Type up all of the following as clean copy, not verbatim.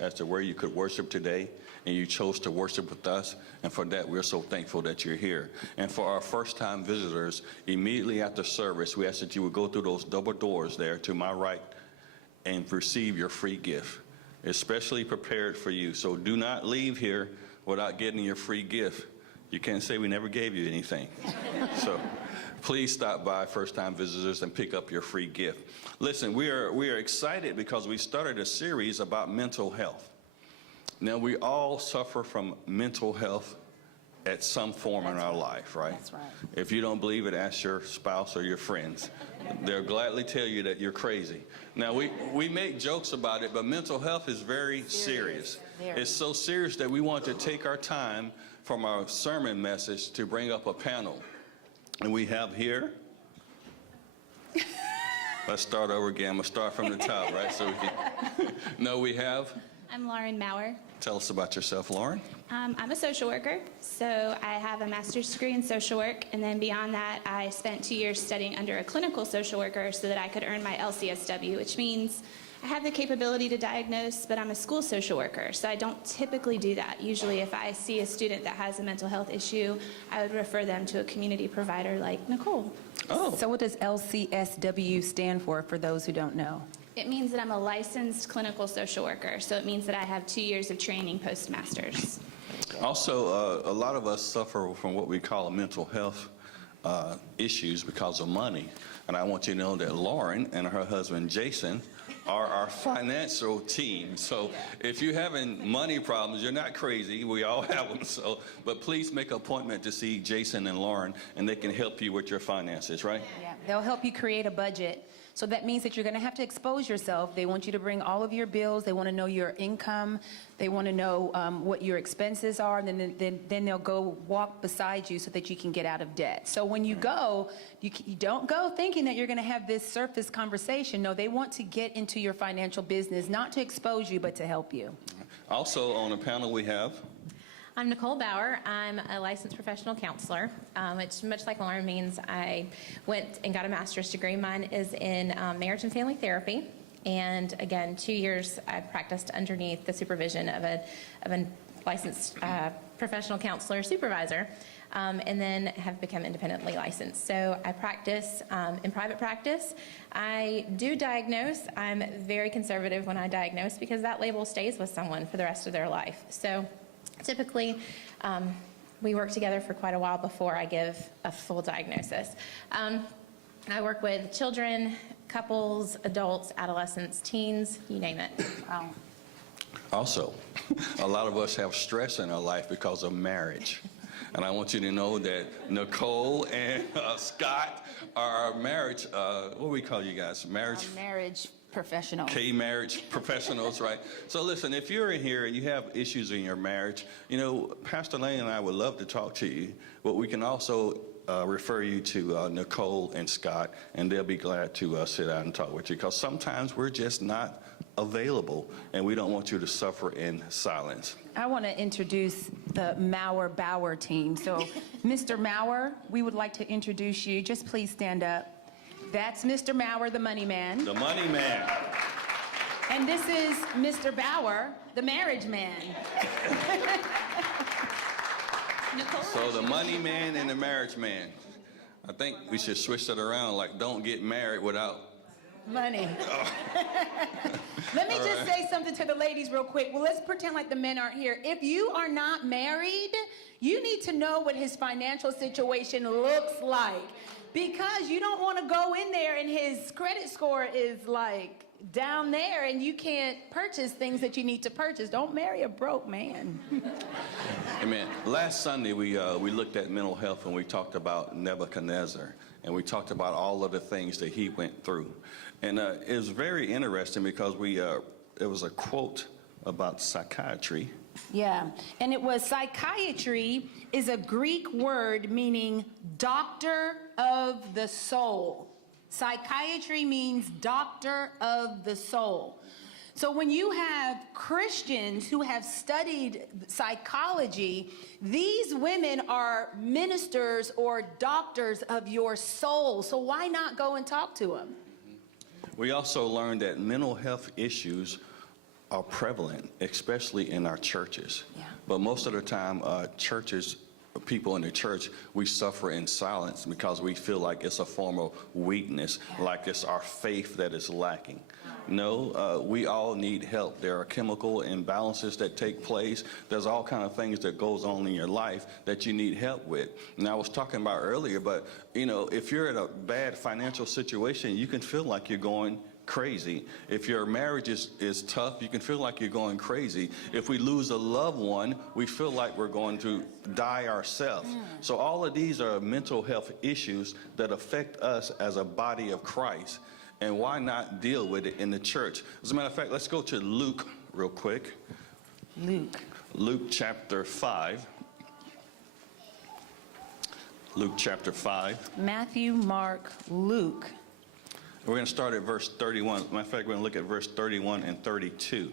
as to where you could worship today, and you chose to worship with us, and for that we're so thankful that you're here. And for our first-time visitors, immediately after service, we ask that you would go through those double doors there to my right and receive your free gift, especially prepared for you. So do not leave here without getting your free gift. You can't say we never gave you anything. So please stop by, first-time visitors, and pick up your free gift. Listen, we are excited because we started a series about mental health. Now, we all suffer from mental health at some form in our life, right? That's right. If you don't believe it, ask your spouse or your friends. They'll gladly tell you that you're crazy. Now, we make jokes about it, but mental health is very serious. It's so serious that we want to take our time from our sermon message to bring up a panel. And we have here, let's start over again. I'm going to start from the top, right? So we can, no, we have. I'm Lauren Maurer. Tell us about yourself, Lauren. I'm a social worker, so I have a master's degree in social work, and then beyond that, I spent 2 years studying under a clinical social worker so that I could earn my LCSW, which means I have the capability to diagnose, but I'm a school social worker, so I don't typically do that. Usually if I see a student that has a mental health issue, I would refer them to a community provider like Nicole. Oh. So what does LCSW stand for those who don't know? It means that I'm a licensed clinical social worker, so it means that I have 2 years of training post-masters. Also, a lot of us suffer from what we call mental health issues because of money. And I want you to know that Lauren and her husband, Jason, are our financial team. So if you're having money problems, you're not crazy. We all have them. So, but please make an appointment to see Jason and Lauren, and they can help you with your finances, right? Yeah, they'll help you create a budget. So that means that you're going to have to expose yourself. They want you to bring all of your bills. They want to know your income. They want to know what your expenses are. And then they'll go walk beside you so that you can get out of debt. So when you go, you don't go thinking that you're going to have this surface conversation. No, they want to get into your financial business, not to expose you, but to help you. Also on the panel we have. I'm Nicole Bauer. I'm a licensed professional counselor, which much like Lauren means I went and got a master's degree. Mine is in marriage and family therapy. And again, 2 years I practiced underneath the supervision of a licensed professional counselor supervisor, and then have become independently licensed. So I practice in private practice. I do diagnose. I'm very conservative when I diagnose because that label stays with someone for the rest of their life. So typically, we work together for quite a while before I give a full diagnosis. I work with children, couples, adults, adolescents, teens, you name it. Wow. Also, a lot of us have stress in our life because of marriage. And I want you to know that Nicole and Scott are marriage, what do we call you guys? Marriage professional. Marriage professionals, right? So listen, if you're in here and you have issues in your marriage, you know, Pastor Lane and I would love to talk to you, but we can also refer you to Nicole and Scott, and they'll be glad to sit down and talk with you, because sometimes we're just not available, and we don't want you to suffer in silence. I want to introduce the Maurer Bauer team. So, Mr. Maurer, we would like to introduce you. Just please stand up. That's Mr. Maurer, the money man. The money man. And this is Mr. Bauer, the marriage man. So the money man and the marriage man. I think we should switch that around, like don't get married without money. Let me just say something to the ladies real quick. Well, let's pretend like the men aren't here. If you are not married, you need to know what his financial situation looks like. Because you don't want to go in there and his credit score is like down there and you can't purchase things that you need to purchase. Don't marry a broke man. Amen. Last Sunday we looked at mental health, and we talked about Nebuchadnezzar, and we talked about all of the things that he went through. And it was very interesting because it was a quote about psychiatry. Yeah, and it was psychiatry is a Greek word meaning doctor of the soul. Psychiatry means doctor of the soul. So when you have Christians who have studied psychology, these women are ministers or doctors of your soul. So why not go and talk to them? We also learned that mental health issues are prevalent, especially in our churches. Yeah. But most of the time, churches, people in the church, we suffer in silence because we feel like it's a form of weakness, like it's our faith that is lacking. No, we all need help. There are chemical imbalances that take place. There's all kind of things that goes on in your life that you need help with. And I was talking about earlier, but if you're in a bad financial situation, you can feel like you're going crazy. If your marriage is tough, you can feel like you're going crazy. If we lose a loved one, we feel like we're going to die ourselves. So all of these are mental health issues that affect us as a body of Christ. And why not deal with it in the church? As a matter of fact, let's go to Luke real quick. Luke chapter 5. Luke chapter 5. Matthew, Mark, Luke. We're going to start at verse 31. Matter of fact, we're going to look at verse 31 and 32.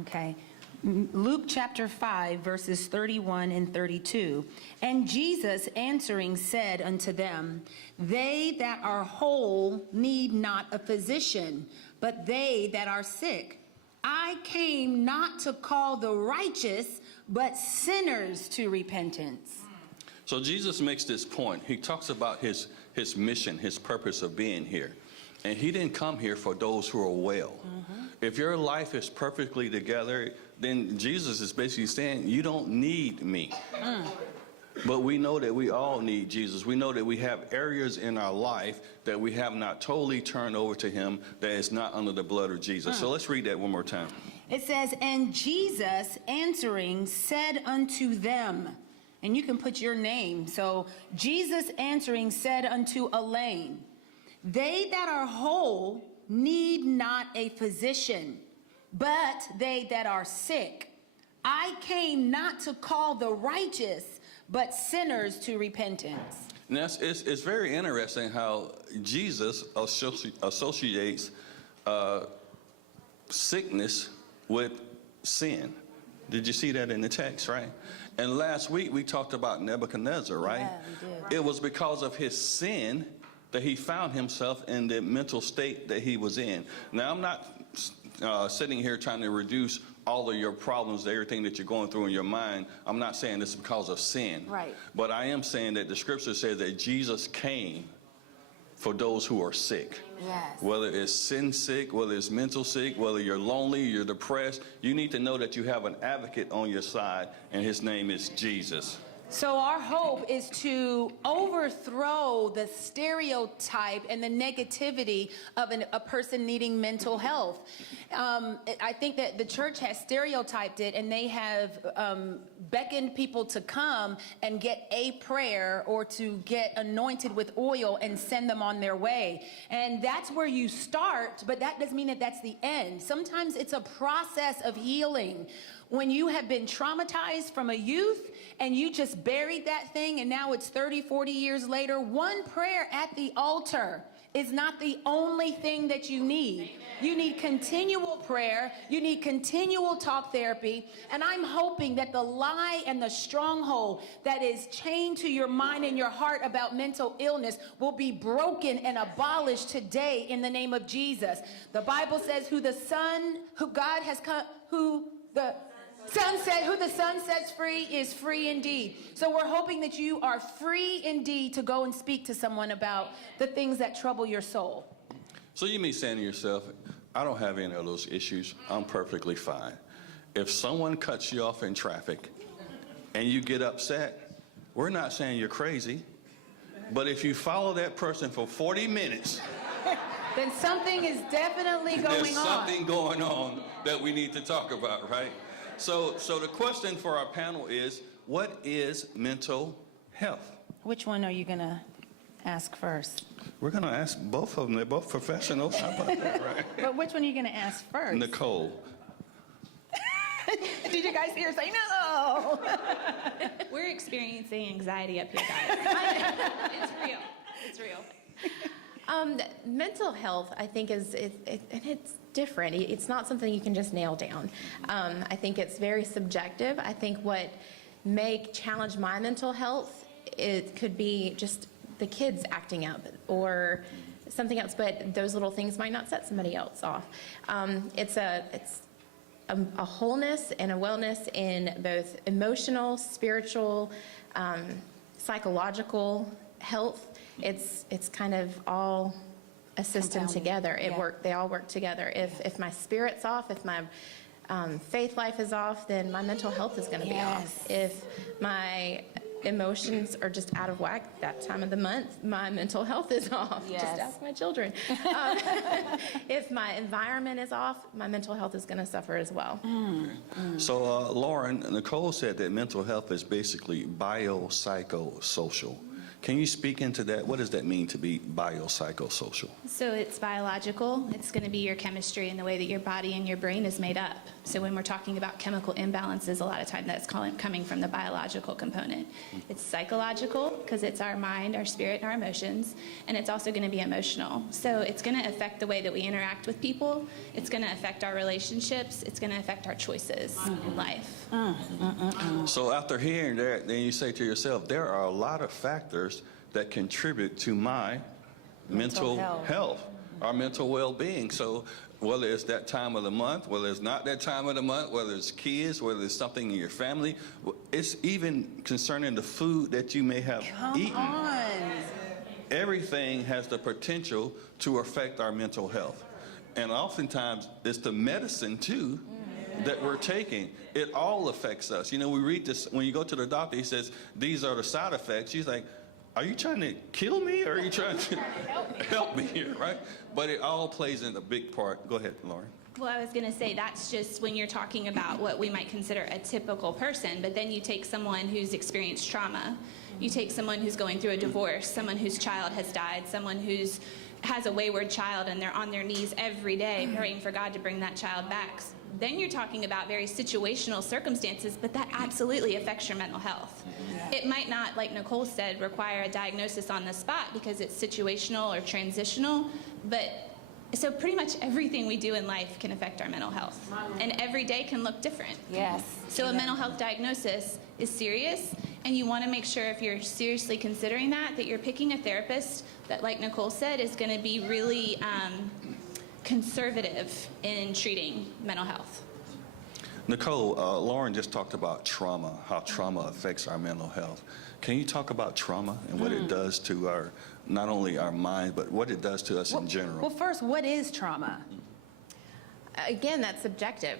Okay. Luke chapter 5, verses 31 and 32. And Jesus answering said unto them, They that are whole need not a physician, but they that are sick. I came not to call the righteous, but sinners to repentance. So Jesus makes this point. He talks about his mission, his purpose of being here. And he didn't come here for those who are well. If your life is perfectly together, then Jesus is basically saying, you don't need me. But we know that we all need Jesus. We know that we have areas in our life that we have not totally turned over to him that is not under the blood of Jesus. So let's read that one more time. It says, And Jesus answering said unto them, and you can put your name. So Jesus answering said unto Elaine, They that are whole need not a physician, but they that are sick. I came not to call the righteous, but sinners to repentance. And it's very interesting how Jesus associates sickness with sin. Did you see that in the text, right? And last week we talked about Nebuchadnezzar, right? Yeah, we did. It was because of his sin that he found himself in the mental state that he was in. Now, I'm not sitting here trying to reduce all of your problems, everything that you're going through in your mind. I'm not saying this because of sin. Right. But I am saying that the scripture says that Jesus came for those who are sick. Yes. Whether it's sin sick, whether it's mental sick, whether you're lonely, you're depressed, you need to know that you have an advocate on your side, and his name is Jesus. So our hope is to overthrow the stereotype and the negativity of a person needing mental health. I think that the church has stereotyped it, and they have beckoned people to come and get a prayer or to get anointed with oil and send them on their way. And that's where you start, but that doesn't mean that that's the end. Sometimes it's a process of healing. When you have been traumatized from a youth and you just buried that thing and now it's 30, 40 years later, one prayer at the altar is not the only thing that you need. You need continual prayer. You need continual talk therapy. And I'm hoping that the lie and the stronghold that is chained to your mind and your heart about mental illness will be broken and abolished today in the name of Jesus. The Bible says who the Son sets free is free indeed. So we're hoping that you are free indeed to go and speak to someone about the things that trouble your soul. So you may be saying to yourself, I don't have any of those issues. I'm perfectly fine. If someone cuts you off in traffic and you get upset, we're not saying you're crazy. But if you follow that person for 40 minutes, then something is definitely going on. There's something going on that we need to talk about, right? So the question for our panel is, what is mental health? Which one are you going to ask first? We're going to ask both of them. They're both professionals. How about that, right? But which one are you going to ask first? Nicole. Did you guys hear her say no? We're experiencing anxiety up here, guys. It's real. It's real. Mental health, I think, and it's different. It's not something you can just nail down. I think it's very subjective. I think what may challenge my mental health, it could be just the kids acting up or something else, but those little things might not set somebody else off. a wholeness and a wellness in both emotional, spiritual, psychological health. It's kind of all a system Compounding. together. Yeah. They all work together. If my spirit's off, if my faith life is off, then my mental health is going to be off. If my emotions are just out of whack that time of the month, my mental health is off. Yes. Just ask my children. If my environment is off, my mental health is going to suffer as well. So, Lauren, Nicole said that mental health is basically biopsychosocial. Can you speak into that? What does that mean to be biopsychosocial? So it's biological. It's going to be your chemistry and the way that your body and your brain is made up. So when we're talking about chemical imbalances, a lot of time that's coming from the biological component. It's psychological because it's our mind, our spirit, and our emotions. And it's also going to be emotional. So it's going to affect the way that we interact with people. It's going to affect our relationships. It's going to affect our choices in life. So after hearing that, then you say to yourself, there are a lot of factors that contribute to my mental health, our mental well-being. So whether it's that time of the month, whether it's not that time of the month, whether it's kids, whether it's something in your family, it's even concerning the food that you may have eaten. Everything has the potential to affect our mental health. And oftentimes it's the medicine too that we're taking. It all affects us. You know, we read this, when you go to the doctor, he says, these are the side effects. He's like, are you trying to kill me or are you trying to help me here, right? But it all plays in a big part. Go ahead, Lauren. Well, I was going to say that's just when you're talking about what we might consider a typical person, but then you take someone who's experienced trauma. You take someone who's going through a divorce, someone whose child has died, someone who's has a wayward child and they're on their knees every day praying for God to bring that child back. Then you're talking about very situational circumstances, but that absolutely affects your mental health. It might not, like Nicole said, require a diagnosis on the spot because it's situational or transitional, but so pretty much everything we do in life can affect our mental health. And every day can look different. Yes. So a mental health diagnosis is serious, and you want to make sure if you're seriously considering that you're picking a therapist that, like Nicole said, is going to be really conservative in treating mental health. Nicole, Lauren just talked about trauma, how trauma affects our mental health. Can you talk about trauma and what it does to our, not only our mind, but what it does to us in general? Well, first, what is trauma? Again, that's subjective.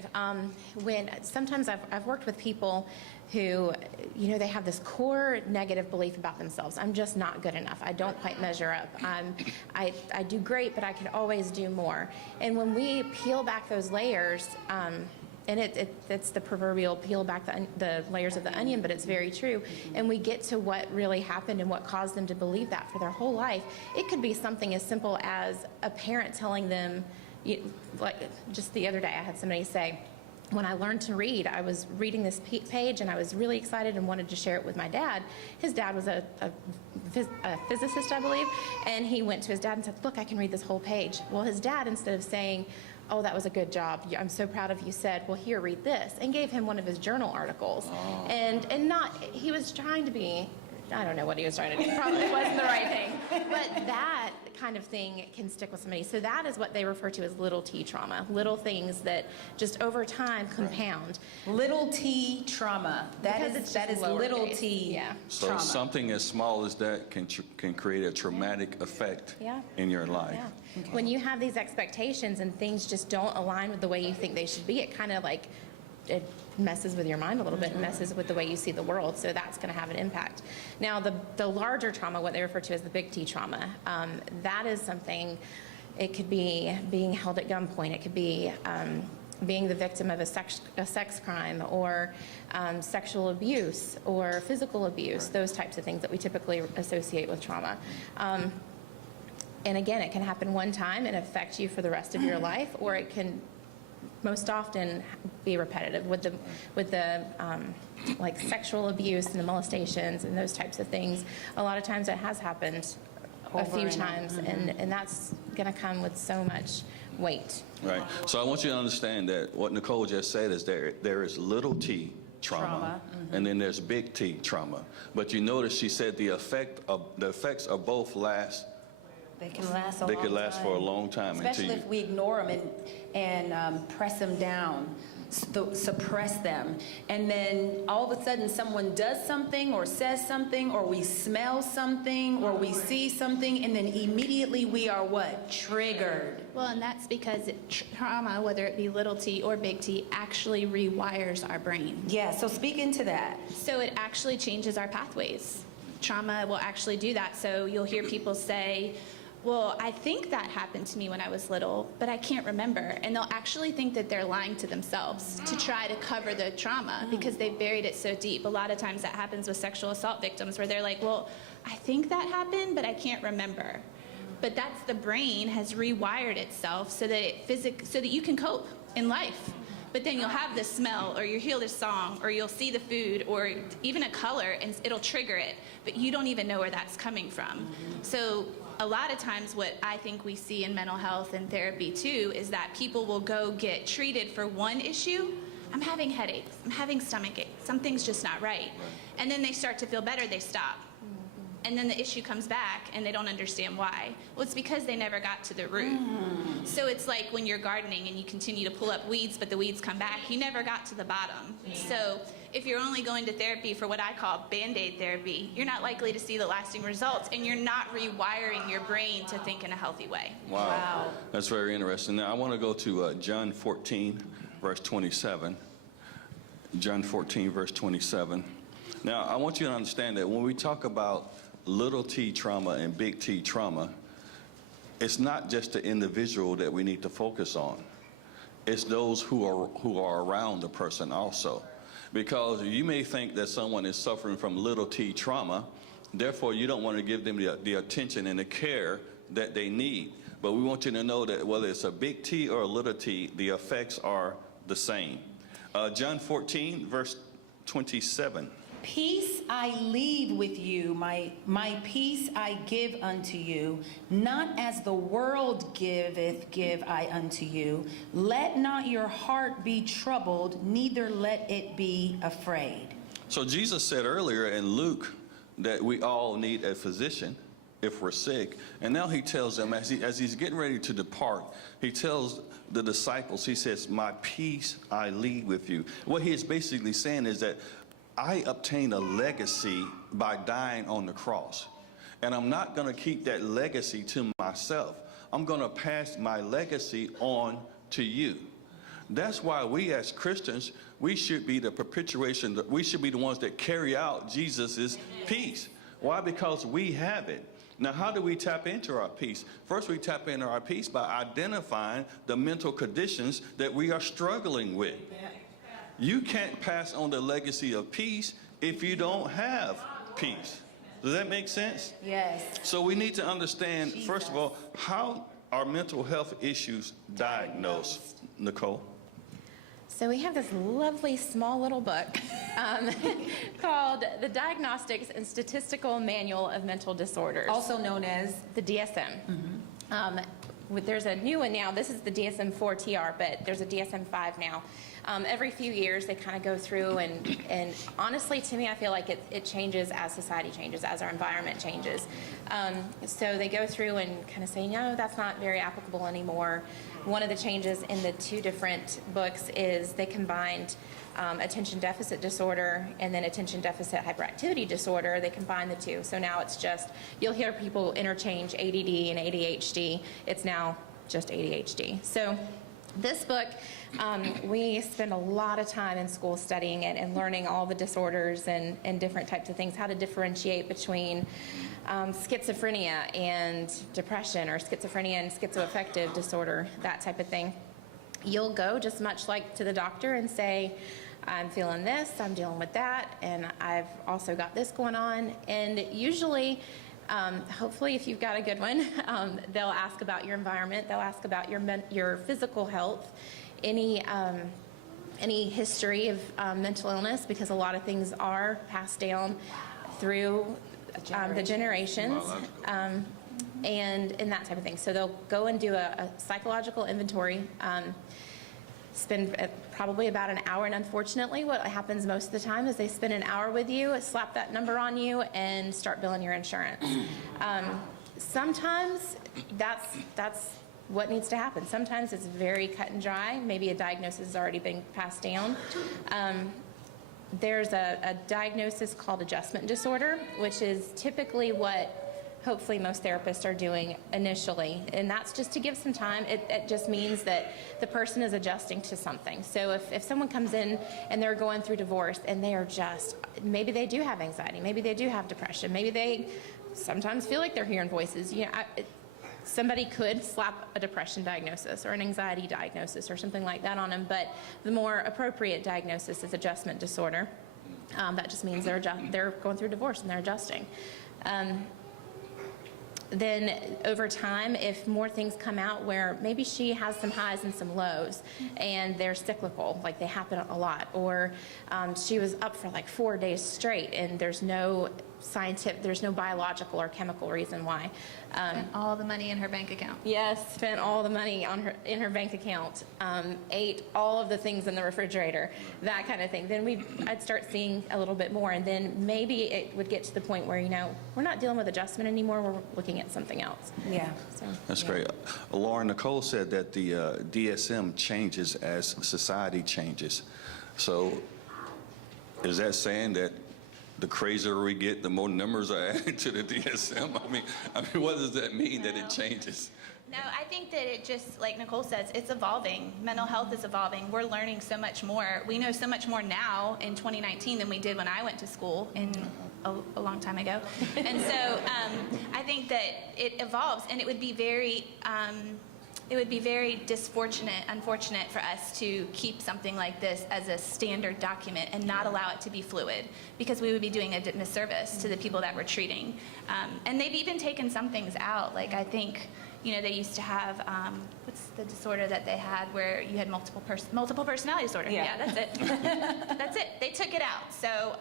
When sometimes I've worked with people who, you know, they have this core negative belief about themselves. I'm just not good enough. I don't quite measure up. I do great, but I could always do more. And when we peel back those layers, and it's the proverbial peel back the layers of the onion, but it's very true. And we get to what really happened and what caused them to believe that for their whole life. It could be something as simple as a parent telling them, like just the other day I had somebody say, when I learned to read, I was reading this page and I was really excited and wanted to share it with my dad. His dad was a physicist, I believe, and he went to his dad and said, look, I can read this whole page. Well, his dad, instead of saying, oh, that was a good job, I'm so proud of you, said, well, here, read this, and gave him one of his journal articles. Oh. And not, he was trying to be, I don't know what he was trying to do. Probably wasn't the right thing. But that kind of thing can stick with somebody. So that is what they refer to as little t trauma. Little things that just over time compound. Little t trauma. That is little t So trauma. something as small as that can create a traumatic effect in your life. Yeah. Okay. When you have these expectations and things just don't align with the way you think they should be, it kind of like, it messes with your mind a little bit and messes with the way you see the world, so that's going to have an impact. Now, the larger trauma, what they refer to as the big T trauma, that is something, it could be being held at gunpoint, it could be being the victim of a sex crime or sexual abuse or physical abuse, those types of things that we typically associate with trauma. And again, it can happen one time and affect you for the rest of your life, or it can most often be repetitive with the like sexual abuse and the molestations and those types of things. A lot of times it has happened a few times, and that's going to come with so much weight. Right. So I want you to understand that what Nicole just said is there is little t trauma. And then there's big T trauma. But you notice she said the effects of both last. They can last a They long could last time. for a long time. Especially if we ignore them and press them down. suppress them. And then all of a sudden someone does something or says something, or we smell something or we see something, and then immediately we are what? Triggered. Well, and that's because trauma, whether it be little t or big T, actually rewires our brain. Yeah, so speak into that. So it actually changes our pathways. Trauma will actually do that. So you'll hear people say, well, I think that happened to me when I was little, but I can't remember. And they'll actually think that they're lying to themselves to try to cover the trauma because they've buried it so deep. A lot of times that happens with sexual assault victims where they're like, well, I think that happened, but I can't remember. But that's the brain has rewired itself so that so that you can cope in life. But then you'll have the smell, or you'll hear the song, or you'll see the food, or even a color, and it'll trigger it. But you don't even know where that's coming from. So a lot of times what I think we see in mental health and therapy too is that people will go get treated for one issue. I'm having headaches, I'm having stomach aches, something's just not right. And then they start to feel better, they stop. And then the issue comes back and they don't understand why. Well, it's because they never got to the root. So it's like when you're gardening and you continue to pull up weeds, but the weeds come back, you never got to the bottom. So if you're only going to therapy for what I call Band-Aid therapy, you're not likely to see the lasting results, and you're not rewiring your brain to think in a healthy way. Wow. That's very interesting. Now, I want to go to John 14, verse 27. John 14, verse 27. Now, I want you to understand that when we talk about little t trauma and big T trauma, it's not just the individual that we need to focus on. It's those who are around the person also. Because you may think that someone is suffering from little t trauma, therefore you don't want to give them the attention and the care that they need. But we want you to know that whether it's a big T or a little t, the effects are the same. John 14, verse 27. Peace I leave with you, my peace I give unto you. Not as the world giveth, give I unto you. Let not your heart be troubled, neither let it be afraid. So Jesus said earlier in Luke that we all need a physician if we're sick. And now he tells them, as he's getting ready to depart, he tells the disciples, he says, my peace I leave with you. What he is basically saying is that I obtained a legacy by dying on the cross. And I'm not going to keep that legacy to myself. I'm going to pass my legacy on to you. That's why we as Christians, we should be the perpetuation, we should be the ones that carry out Jesus's peace. Why? Because we have it. Now, how do we tap into our peace? First, we tap into our peace by identifying the mental conditions that we are struggling with. You can't pass on the legacy of peace if you don't have peace. Does that make sense? Yes. So we need to understand, first of all, how are mental health issues diagnosed, Nicole? So we have this lovely small little book called The Diagnostics and Statistical Manual of Mental Disorders. Also known as the DSM. There's a new one now. This is the DSM-4 TR, but there's a DSM-5 now. Every few years they kind of go through, and honestly, to me, I feel like it changes as society changes, as our environment changes. So they go through and kind of say, no, that's not very applicable anymore. One of the changes in the two different books is they combined attention deficit disorder and then attention deficit hyperactivity disorder. They combine the two. So now it's just, you'll hear people interchange ADD and ADHD. It's now just ADHD. So this book, we spend a lot of time in school studying it and learning all the disorders and different types of things, how to differentiate between schizophrenia and depression, or schizophrenia and schizoaffective disorder, that type of thing. You'll go just much like to the doctor and say, I'm feeling this, I'm dealing with that, and I've also got this going on. And usually, hopefully if you've got a good one, they'll ask about your environment, they'll ask about your physical health, any history of mental illness, because a lot of things are passed down through the generations, and that type of thing. So they'll go and do a psychological inventory, spend probably about an hour, and unfortunately what happens most of the time is they spend an hour with you, slap that number on you, and start billing your insurance. Sometimes that's what needs to happen. Sometimes it's very cut and dry. Maybe a diagnosis has already been passed down. There's a diagnosis called adjustment disorder, which is typically what hopefully most therapists are doing initially, and that's just to give some time. It just means that the person is adjusting to something. So if someone comes in and they're going through divorce and they are just, maybe they do have anxiety, maybe they do have depression, maybe they sometimes feel like they're hearing voices. You know, somebody could slap a depression diagnosis or an anxiety diagnosis or something like that on them, but the more appropriate diagnosis is adjustment disorder. That just means they're going through divorce and they're adjusting. Then over time, if more things come out where maybe she has some highs and some lows and they're cyclical, like they happen a lot, or she was up for like 4 days straight and there's no biological or chemical reason why. Spent all the money in her bank account. Yes, spent all the money in her bank account, ate all of the things in the refrigerator, that kind of thing. Then I'd start seeing a little bit more, and then maybe it would get to the point where, you know, we're not dealing with adjustment anymore, we're looking at something else. Yeah. So, That's yeah. great. Lauren, Nicole said that the DSM changes as society changes. So is that saying that the crazier we get, the more numbers are added to the DSM? I mean, what does that mean, that it changes? No, I think that it just, like Nicole says, it's evolving. Mental health is evolving. We're learning so much more. We know so much more now in 2019 than we did when I went to school a long time ago. And so I think that it evolves, and it would be very unfortunate for us to keep something like this as a standard document and not allow it to be fluid, because we would be doing a disservice to the people that we're treating. And they've even taken some things out. Like, I think, you know, they used to have, what's the disorder that they had where you had multiple personality disorder? Yeah, that's it. That's it. They took it out. So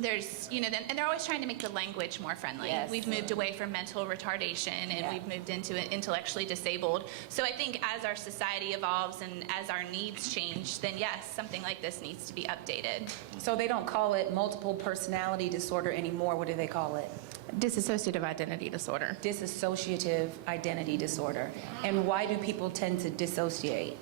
there's, you know, and they're always trying to make the language more friendly. Yes. We've moved away from mental retardation, and we've moved into intellectually disabled. So I think as our society evolves and as our needs change, then yes, something like this needs to be updated. So they don't call it multiple personality disorder anymore. What do they call it? Dissociative identity disorder. Dissociative identity disorder. And why do people tend to dissociate?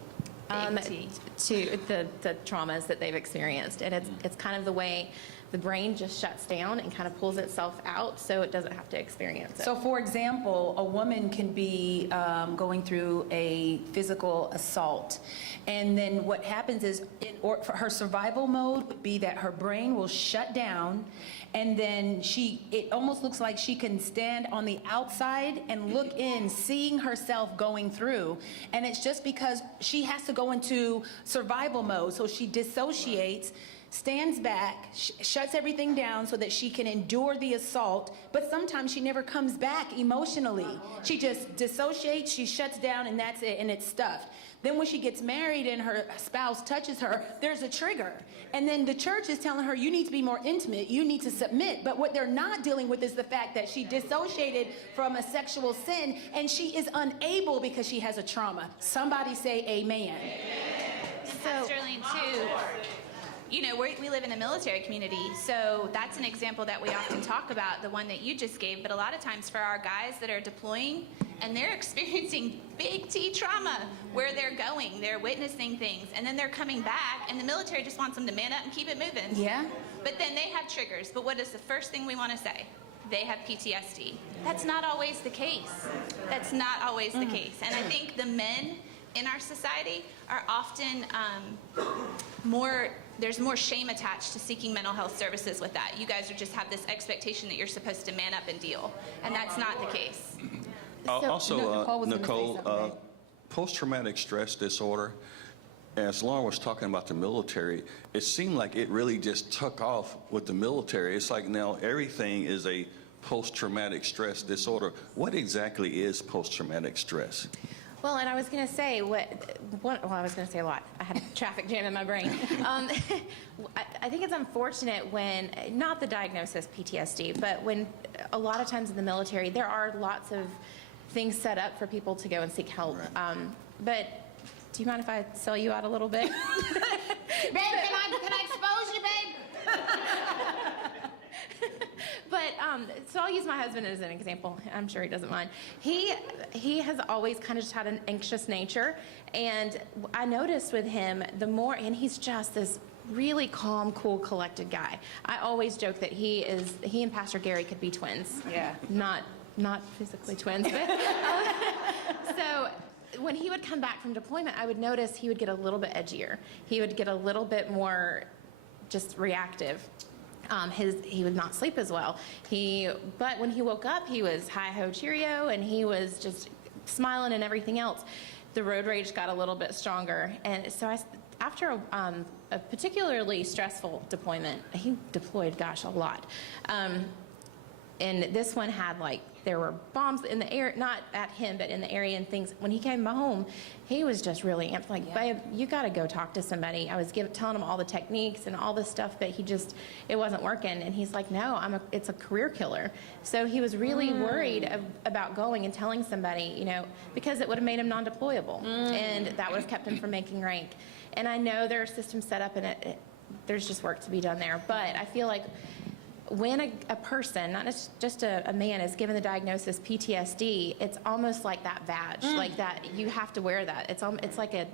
To the traumas that they've experienced, and it's kind of the way the brain just shuts down and kind of pulls itself out so it doesn't have to experience it. So, for example, a woman can be going through a physical assault, and then what happens is, for her survival mode would be that her brain will shut down, and then it almost looks like she can stand on the outside and look in, seeing herself going through, and it's just because she has to go into survival mode, so she dissociates, stands back, shuts everything down so that she can endure the assault, but sometimes she never comes back emotionally. She just dissociates, she shuts down, and that's it, and it's stuffed. Then when she gets married and her spouse touches her, there's a trigger. And then the church is telling her, you need to be more intimate, you need to submit. But what they're not dealing with is the fact that she dissociated from a sexual sin, and she is unable because she has a trauma. Somebody say amen. So, Sterling, too, you know, we live in a military community, so that's an example that we often talk about, the one that you just gave. But a lot of times for our guys that are deploying and they're experiencing big T trauma where they're going, they're witnessing things, and then they're coming back, and the military just wants them to man up and keep it moving. Yeah. But then they have triggers. But what is the first thing we want to say? They have PTSD. That's not always the case. That's not always the case. And I think the men in our society are often there's more shame attached to seeking mental health services with that. You guys just have this expectation that you're supposed to man up and deal, and that's not the case. Nicole, post-traumatic stress disorder, as Lauren was talking about the military, it seemed like it really just took off with the military. It's like now everything is a post-traumatic stress disorder. What exactly is post-traumatic stress? Well, and I was going to say, I was going to say a lot. I had a traffic jam in my brain. I think it's unfortunate when, not the diagnosis PTSD, but when a lot of times in the military, there are lots of things set up for people to go and seek help. But do you mind if I sell you out a little bit? Babe, can I expose you, babe? But so I'll use my husband as an example. I'm sure he doesn't mind. He has always kind of just had an anxious nature, and I noticed with him and he's just this really calm, cool, collected guy. I always joke that he and Pastor Gary could be twins. Yeah. Not physically twins, but so when he would come back from deployment, I would notice he would get a little bit edgier. He would get a little bit more just reactive. He would not sleep as well. But when he woke up, he was hi-ho cheerio, and he was just smiling and everything else. The road rage got a little bit stronger, and so after a particularly stressful deployment, he deployed, gosh, a lot. And this one had there were bombs in the air, not at him, but in the area and things. When he came home, he was just really amped, babe, you got to go talk to somebody. I was telling him all the techniques and all this stuff, but it wasn't working. And he's like, no, it's a career killer. So he was really worried about going and telling somebody, because it would have made him non-deployable. And that would have kept him from making rank. And I know there are systems set up, and there's just work to be done there. But I feel like when a person, not just a man, is given the diagnosis PTSD, it's almost like that badge, like that you have to wear that. It's like a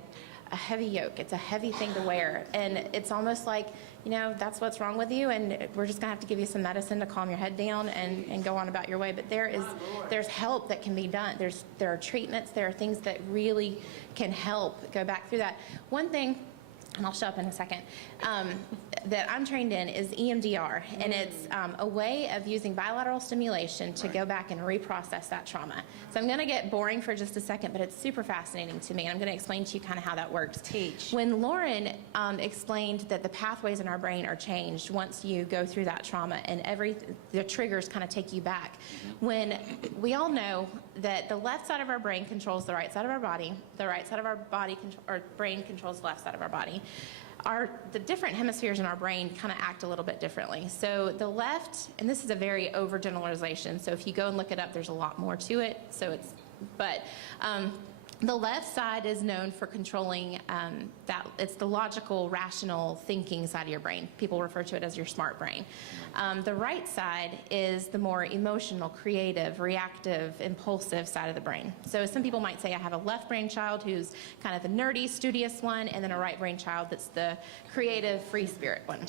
heavy yoke. It's a heavy thing to wear, and it's almost like that's what's wrong with you, and we're just gonna have to give you some medicine to calm your head down and go on about your way. But there's help that can be done. There are treatments. There are things that really can help go back through that. One thing, and I'll show up in a second, that I'm trained in is EMDR, and it's a way of using bilateral stimulation to go back and reprocess that trauma. So I'm going to get boring for just a second, but it's super fascinating to me, and I'm going to explain to you kind of how that works. Teach. When Lauren explained that the pathways in our brain are changed once you go through that trauma, and the triggers kind of take you back. When we all know that the left side of our brain controls the right side of our body, the right side of our brain controls the left side of our body. The different hemispheres in our brain kind of act a little bit differently. So the left, and this is a very overgeneralization, so if you go and look it up, there's a lot more to it. The left side is known for controlling it's the logical, rational thinking side of your brain. People refer to it as your smart brain. The right side is the more emotional, creative, reactive, impulsive side of the brain. So some people might say I have a left brain child who's kind of the nerdy, studious one, and then a right brain child that's the creative, free spirit one.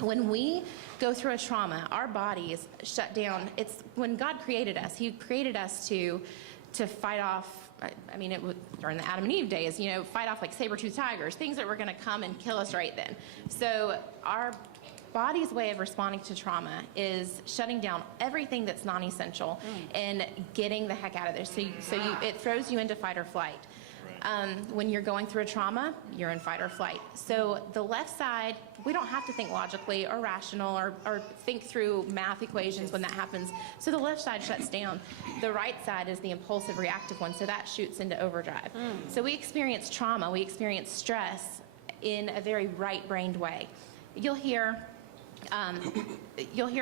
When we go through a trauma, our bodies shut down. It's when God created us. He created us to fight off. It was during the Adam and Eve days, fight off like saber-toothed tigers, things that were going to come and kill us right then. So our body's way of responding to trauma is shutting down everything that's non-essential and getting the heck out of there. It throws you into fight or flight. When you're going through a trauma, you're in fight or flight. So the left side, we don't have to think logically or rational or think through math equations when that happens. So the left side shuts down. The right side is the impulsive, reactive one, so that shoots into overdrive. So we experience trauma, we experience stress in a very right-brained way. You'll hear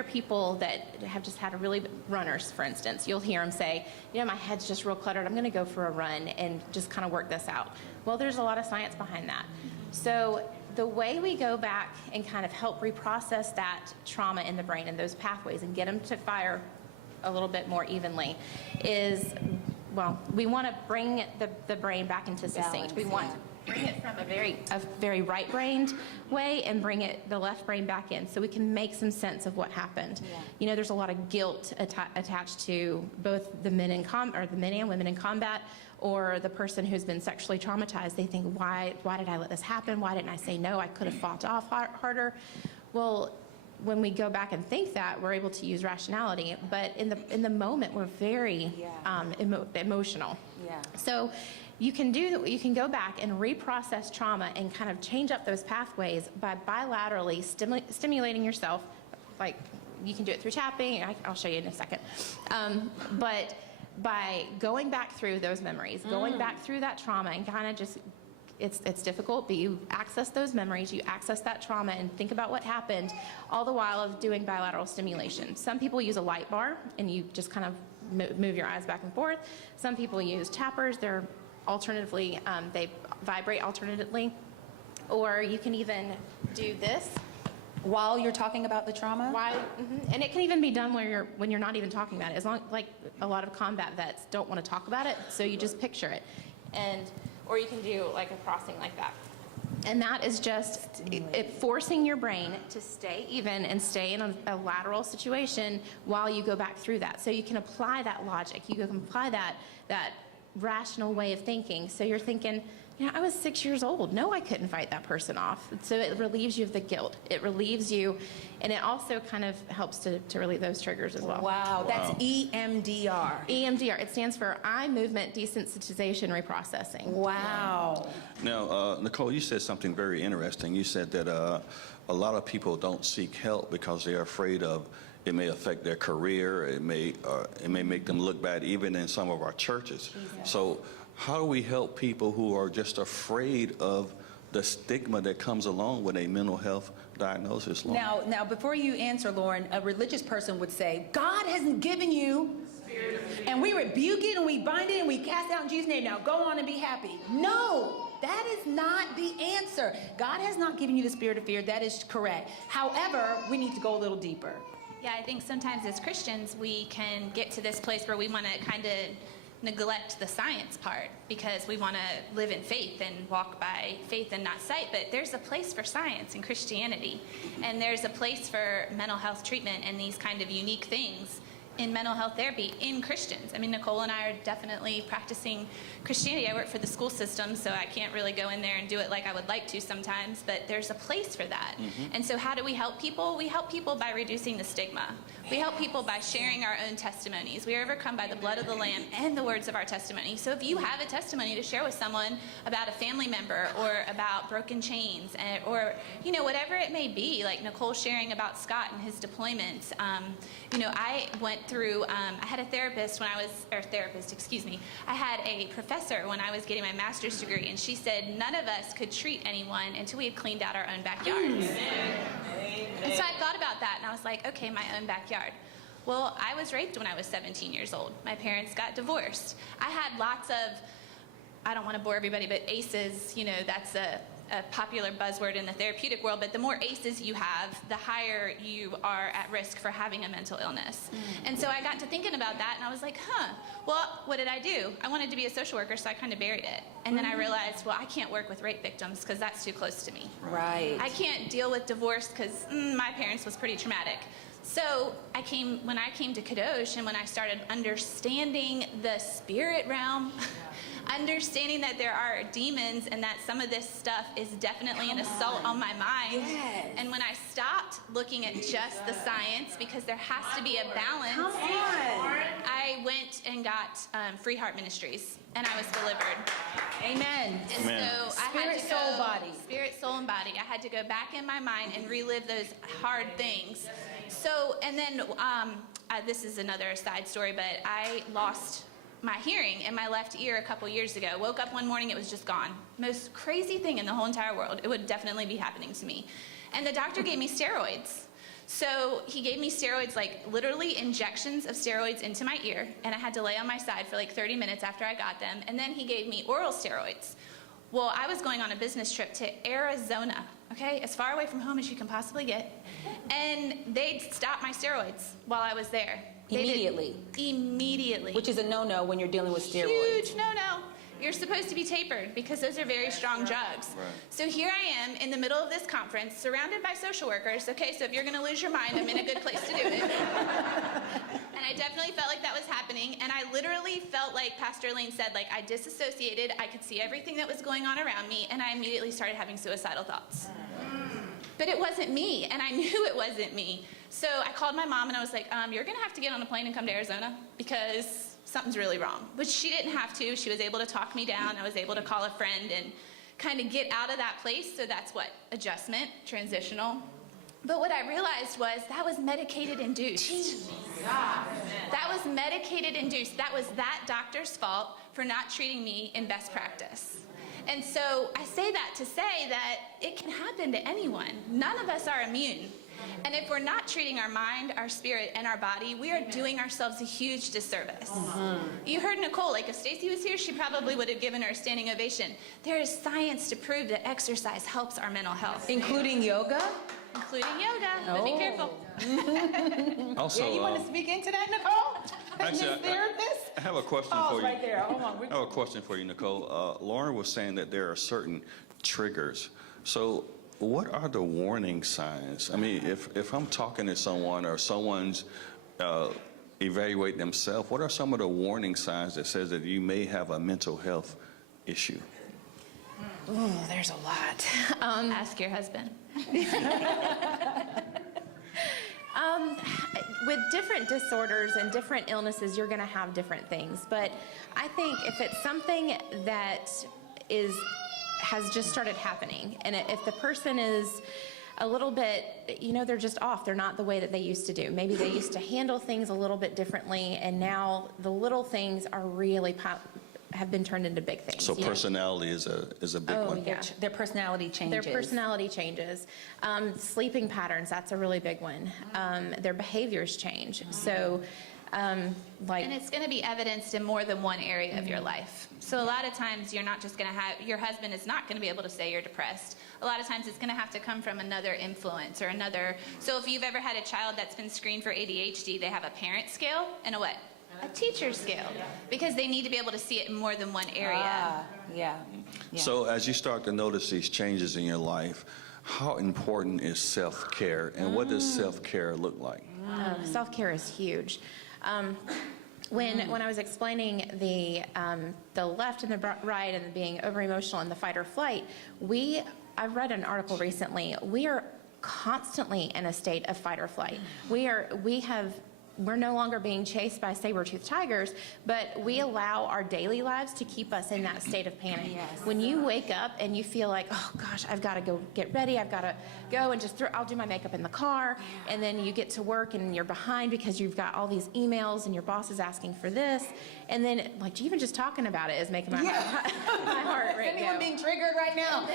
people that have just had runners, for instance. You'll hear them say, my head's just real cluttered. I'm going to go for a run and just kind of work this out. Well, there's a lot of science behind that. So the way we go back and kind of help reprocess that trauma in the brain and those pathways and get them to fire a little bit more evenly is, we want to bring the brain back into succinct. We want to bring it from a very right-brained way and bring the left brain back in so we can make some sense of what happened. There's a lot of guilt attached to both the men and women in combat, or the person who's been sexually traumatized. They think, why did I let this happen? Why didn't I say no? I could have fought off harder. Well, when we go back and think that, we're able to use rationality, but in the moment, we're very emotional. So you can go back and reprocess trauma and kind of change up those pathways by bilaterally stimulating yourself. Like, you can do it through tapping. I'll show you in a second. But by going back through those memories, going back through that trauma and kind of just, it's difficult, but you access those memories, you access that trauma and think about what happened, all the while of doing bilateral stimulation. Some people use a light bar and you just kind of move your eyes back and forth. Some people use tappers. They're alternatively, they vibrate alternately. Or you can even do this While you're talking about the trauma? Why? And it can even be done when you're not even talking about it. As long like a lot of combat vets don't want to talk about it, so you just picture it, or you can do like a crossing like that. And that is just it forcing your brain to stay even and stay in a lateral situation while you go back through that. So you can apply that logic. You can apply that rational way of thinking. So you're thinking, I was 6 years old. No, I couldn't fight that person off. So it relieves you of the guilt. It relieves you, and it also kind of helps to relieve those triggers as well. Wow, that's EMDR. EMDR, it stands for Eye Movement Desensitization Reprocessing. Wow. Now, Nicole, you said something very interesting. You said that a lot of people don't seek help because they're afraid of it may affect their career. It may make them look bad, even in some of our churches. Jesus. So how do we help people who are just afraid of the stigma that comes along with a mental health diagnosis, Lauren? Now, before you answer, Lauren, a religious person would say, God hasn't given you, and we rebuke it and we bind it and we cast it out in Jesus' name. Now go on and be happy. No, that is not the answer. God has not given you the spirit of fear. That is correct. However, we need to go a little deeper. Yeah, I think sometimes as Christians, we can get to this place where we want to kind of neglect the science part because we want to live in faith and walk by faith and not sight. But there's a place for science in Christianity, and there's a place for mental health treatment and these kind of unique things in mental health therapy in Christians. I mean, Nicole and I are definitely practicing Christianity. I work for the school system, so I can't really go in there and do it like I would like to sometimes, but there's a place for that. And so how do we help people? We help people by reducing the stigma. We help people by sharing our own testimonies. We are overcome by the blood of the Lamb and the words of our testimony. So if you have a testimony to share with someone about a family member or about broken chains or, whatever it may be, like Nicole sharing about Scott and his deployments, I went through, I had a therapist I had a professor when I was getting my master's degree, and she said none of us could treat anyone until we had cleaned out our own backyards. And so I thought about that, and I was like, okay, my own backyard. Well, I was raped when I was 17 years old. My parents got divorced. I had lots of, I don't want to bore everybody, but ACEs, that's a popular buzzword in the therapeutic world, but the more ACEs you have, the higher you are at risk for having a mental illness. And so I got to thinking about that, and I was like, well, what did I do? I wanted to be a social worker, so I kind of buried it. And then I realized, well, I can't work with rape victims because that's too close to me. Right. I can't deal with divorce because my parents was pretty traumatic. So when I came to Kadosh and when I started understanding the spirit realm, understanding that there are demons and that some of this stuff is definitely an assault on my mind. Yes. And when I stopped looking at just the science, because there has to be a balance, Come on. I went and got Free Heart Ministries, and I was delivered. Amen. And Amen. so I had Spirit, to soul, go, body. Spirit, soul, and body. I had to go back in my mind and relive those hard things. So, and then this is another side story, but I lost my hearing in my left ear a couple years ago. Woke up one morning, it was just gone. Most crazy thing in the whole entire world. It would definitely be happening to me. And the doctor gave me steroids. So he gave me steroids, like literally injections of steroids into my ear, and I had to lay on my side for like 30 minutes after I got them, and then he gave me oral steroids. Well, I was going on a business trip to Arizona, okay, as far away from home as you can possibly get, and they stopped my steroids while I was there. Immediately. Immediately. Which is a no-no when you're dealing with steroids. Huge no-no. You're supposed to be tapered because those are very strong drugs. Right. So here I am in the middle of this conference, surrounded by social workers. Okay, so if you're going to lose your mind, I'm in a good place to do it. And I definitely felt like that was happening. And I literally felt like Pastor Lane said, like I disassociated. I could see everything that was going on around me, and I immediately started having suicidal thoughts. But it wasn't me, and I knew it wasn't me. So I called my mom, and I was like, you're going to have to get on a plane and come to Arizona because something's really wrong. But she didn't have to. She was able to talk me down. I was able to call a friend and kind of get out of that place. So that's what? Adjustment, transitional. But what I realized was that was medicated induced. That was medicated induced. That was that doctor's fault for not treating me in best practice. And so I say that to say that it can happen to anyone. None of us are immune. And if we're not treating our mind, our spirit, and our body, we are doing ourselves a huge disservice. You heard Nicole, like if Stacy was here, she probably would have given her a standing ovation. There is science to prove that exercise helps our mental health. Including yoga? including yoga. But be careful. Also, Yeah, you want to speak into that, Nicole? actually, Ms. Therapist? I have a question Oh, for it's you. right there. Hold on. I have a question for you, Nicole. Lauren was saying that there are certain triggers. So what are the warning signs? I mean, if I'm talking to someone or someone's evaluating themselves, what are some of the warning signs that says that you may have a mental health issue? Oh, there's a lot. Ask your husband. With different disorders and different illnesses, you're going to have different things. But I think if it's something that has just started happening, and if the person is a little bit, they're just off. They're not the way that they used to do. Maybe they used to handle things a little bit differently, and now the little things are really have been turned into big things. So personality is a big one. Yeah. Their personality changes. Their personality changes. Sleeping patterns, that's a really big one. Their behaviors change. So, And it's going to be evidenced in more than one area of your life. So a lot of times you're not just going to have, your husband is not going to be able to say you're depressed. A lot of times it's going to have to come from another influence or another. So if you've ever had a child that's been screened for ADHD, they have a parent scale and a what? A teacher scale. Because they need to be able to see it in more than one area. Yeah. So as you start to notice these changes in your life, how important is self-care, and what does self-care look like? Self-care is huge. When I was explaining the left and the right and being over-emotional and the fight or flight, I've read an article recently. We are constantly in a state of fight or flight. We're no longer being chased by saber-toothed tigers, but we allow our daily lives to keep us in that state of panic. Yes. When you wake up and you feel like, oh gosh, I've got to go get ready, I've got to go and I'll do my makeup in the car, and then you get to work and you're behind because you've got all these emails and your boss is asking for this, and then even just talking about it is making my heart rate Anyone go. being triggered right now?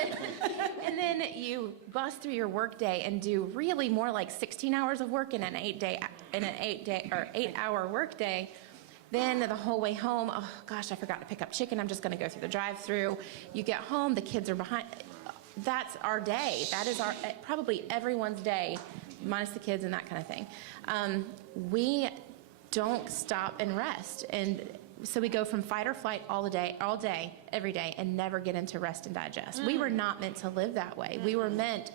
And then you bust through your work day and do really more like 16 hours of work in an 8-hour work day. Then the whole way home, oh gosh, I forgot to pick up chicken. I'm just going to go through the drive-through. You get home, the kids are behind. That's our day. That is probably everyone's day, minus the kids and that kind of thing. We don't stop and rest, and so we go from fight or flight all day, every day, and never get into rest and digest. We were not meant to live that way. We were meant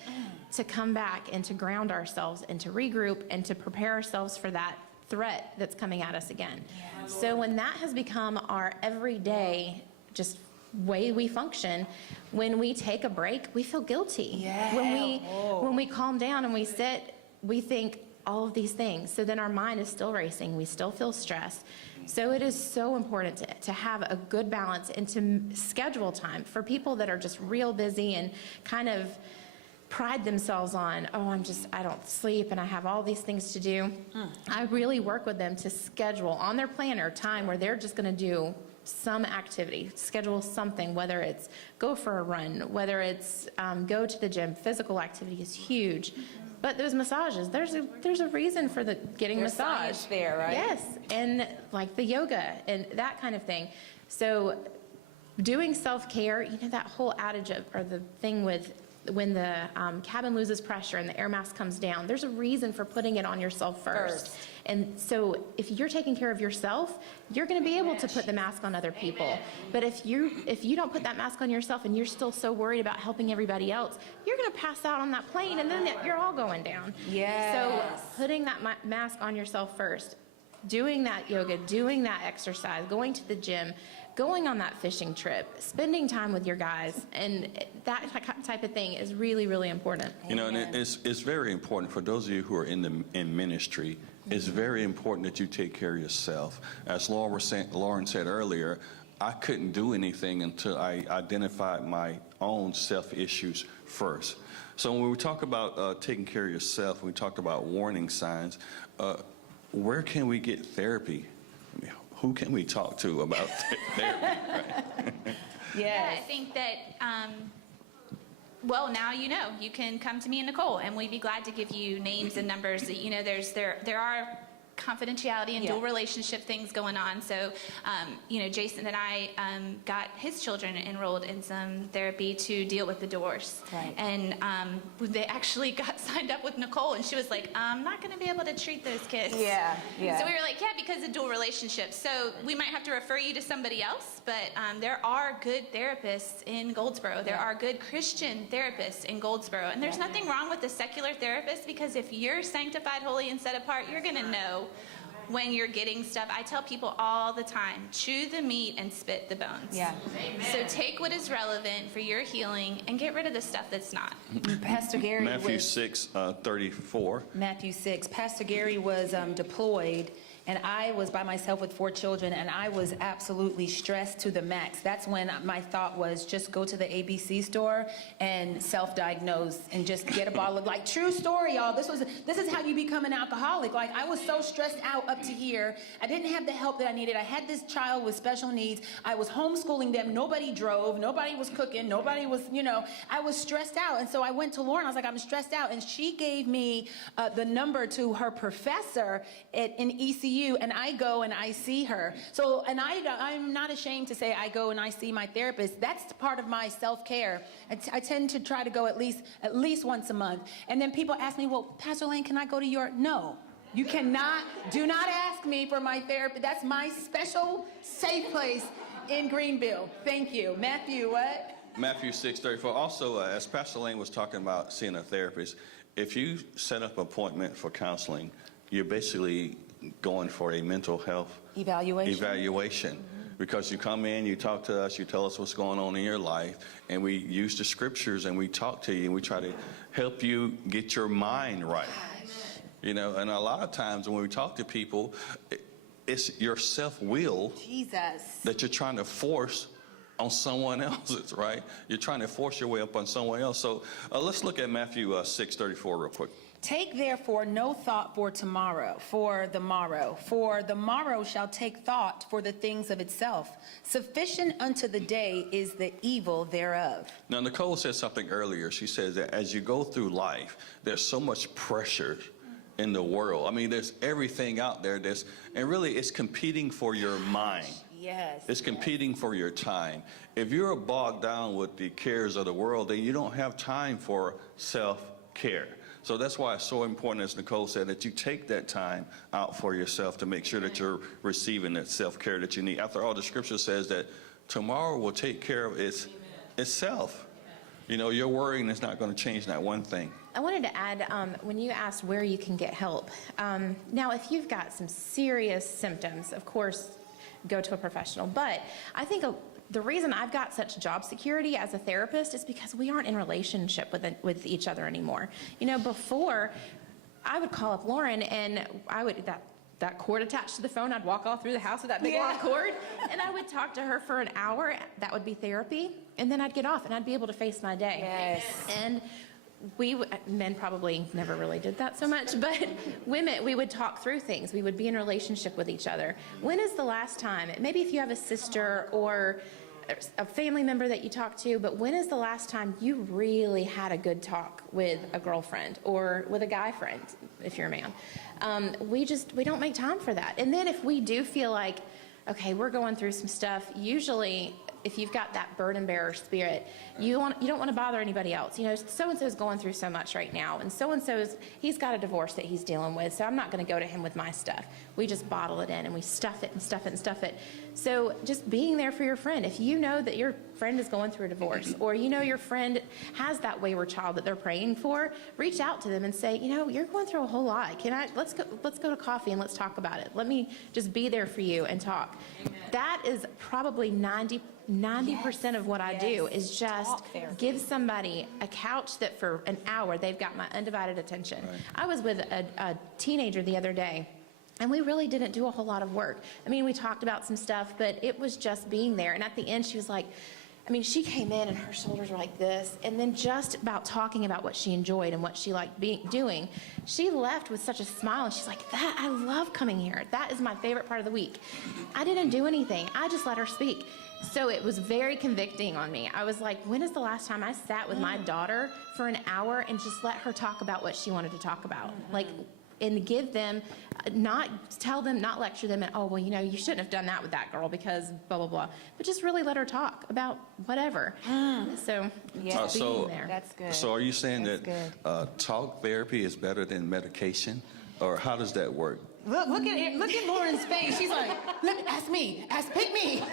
to come back and to ground ourselves and to regroup and to prepare ourselves for that threat that's coming at us again. So when that has become our everyday just way we function, when we take a break, we feel guilty. When we calm down and we sit, we think all of these things. So then our mind is still racing. We still feel stressed. So it is so important to have a good balance and to schedule time for people that are just real busy and kind of pride themselves on, I don't sleep and I have all these things to do. I really work with them to schedule on their planner time where they're just going to do some activity, schedule something, whether it's go for a run, whether it's go to the gym. Physical activity is huge. But those massages, there's a reason for getting There's massage science there, right? Yes, and like the yoga and that kind of thing. So doing self-care, that whole adage or the thing with when the cabin loses pressure and the air mask comes down, there's a reason for putting it on yourself first. And so if you're taking care of yourself, you're going to be able to put the mask on other people. But if you don't put that mask on yourself and you're still so worried about helping everybody else, you're going to pass out on that plane and then you're all going down. Yes. So putting that mask on yourself first, doing that yoga, doing that exercise, going to the gym, going on that fishing trip, spending time with your guys, and that type of thing is really, really important. And it's very important for those of you who are in ministry. It's very important that you take care of yourself. As Lauren said earlier, I couldn't do anything until I identified my own self-issues first. So when we talk about taking care of yourself, we talked about warning signs. Where can we get therapy? I mean, who can we talk to about therapy? Right? Yeah, I think that, now you can come to me and Nicole, and we'd be glad to give you names and numbers. There are confidentiality and Yeah. dual relationship things going on. So, Jason and I got his children enrolled in some therapy to deal with the divorce. Right. And they actually got signed up with Nicole, and she was like, I'm not going to be able to treat those kids. Yeah. So we were like, yeah, because of dual relationships. So we might have to refer you to somebody else, but there are good therapists in Goldsboro. There are good Christian therapists in Goldsboro. And there's nothing wrong with the secular therapist, because if you're sanctified, holy, and set apart, you're going to know when you're getting stuff. I tell people all the time, chew the meat and spit the bones. Yeah. So take what is relevant for your healing and get rid of the stuff that's not. Pastor Gary Matthew was 6:34. Matthew 6. Pastor Gary was deployed, and I was by myself with 4 children, and I was absolutely stressed to the max. That's when my thought was just go to the ABC store and self-diagnose and just get a bottle of, like, true story, y'all. This is how you become an alcoholic. Like, I was so stressed out up to here. I didn't have the help that I needed. I had this child with special needs. I was homeschooling them. Nobody drove. Nobody was cooking. Nobody was, I was stressed out. And so I went to Lauren. I was like, I'm stressed out. And she gave me the number to her professor in ECU. And I go and I see her. So, and I'm not ashamed to say I go and I see my therapist. That's part of my self-care. I tend to try to go at least once a month. And then people ask me, well, Pastor Lane, can I go to your? No, you cannot. Do not ask me for my therapy. That's my special safe place in Greenville. Thank you. Matthew, what? Matthew 6:34. Also, as Pastor Lane was talking about seeing a therapist, if you set up an appointment for counseling, you're basically going for a mental health evaluation. Because you come in, you talk to us, you tell us what's going on in your life, and we use the scriptures and we talk to you and we try to help you get your mind right. And a lot of times when we talk to people, it's your self-will that you're trying to force on someone else's, right? You're trying to force your way up on someone else. So let's look at Matthew 6:34 real quick. Take therefore no thought for tomorrow, for the morrow shall take thought for the things of itself. Sufficient unto the day is the evil thereof. Now, Nicole said something earlier. She says that as you go through life, there's so much pressure in the world. I mean, there's everything out there and really it's competing for your mind. Yes. It's competing for your time. If you're bogged down with the cares of the world, then you don't have time for self-care. So that's why it's so important, as Nicole said, that you take that time out for yourself to make sure that you're receiving that self-care that you need. After all, the scripture says that tomorrow will take care of itself. Your worrying is not going to change that one thing. I wanted to add, when you asked where you can get help, now if you've got some serious symptoms, of course, go to a professional. But I think the reason I've got such job security as a therapist is because we aren't in relationship with each other anymore. Before, I would call up Lauren and I would, that cord attached to the phone, I'd walk all through the house with that big long cord, and I would talk to her for an hour. That would be therapy. And then I'd get off and I'd be able to face my day. Yes. And men probably never really did that so much, but women, we would talk through things. We would be in a relationship with each other. When is the last time, maybe if you have a sister or a family member that you talk to, but when is the last time you really had a good talk with a girlfriend or with a guy friend, if you're a man? We don't make time for that. And then if we do feel like, okay, we're going through some stuff, usually if you've got that burden bearer spirit, you don't want to bother anybody else. So-and-so's going through so much right now, and so-and-so's, he's got a divorce that he's dealing with, so I'm not going to go to him with my stuff. We just bottle it in, and we stuff it and stuff it and stuff it. So just being there for your friend. If you know that your friend is going through a divorce, or your friend has that wayward child that they're praying for, reach out to them and say, you're going through a whole lot. Let's go to coffee and let's talk about it. Let me just be there for you and talk. Amen. That is probably 90% of what I do is just give somebody a couch that for an hour they've got my undivided attention. Right. I was with a teenager the other day, and we really didn't do a whole lot of work. I mean, we talked about some stuff, but it was just being there. And at the end, she was like, she came in and her shoulders were like this, and then just about talking about what she enjoyed and what she liked doing, she left with such a smile, and she's like, I love coming here. That is my favorite part of the week. I didn't do anything. I just let her speak. So it was very convicting on me. I was like, when is the last time I sat with my daughter for an hour and just let her talk about what she wanted to talk about? Like, and give them, not tell them, not lecture them, and, oh, well, you know, you shouldn't have done that with that girl because blah, blah, blah. But just really let her talk about whatever. So just being there. That's good. So are you saying That's that talk therapy is better than medication? Or how does that work? Look at Lauren's face. She's like, pick me.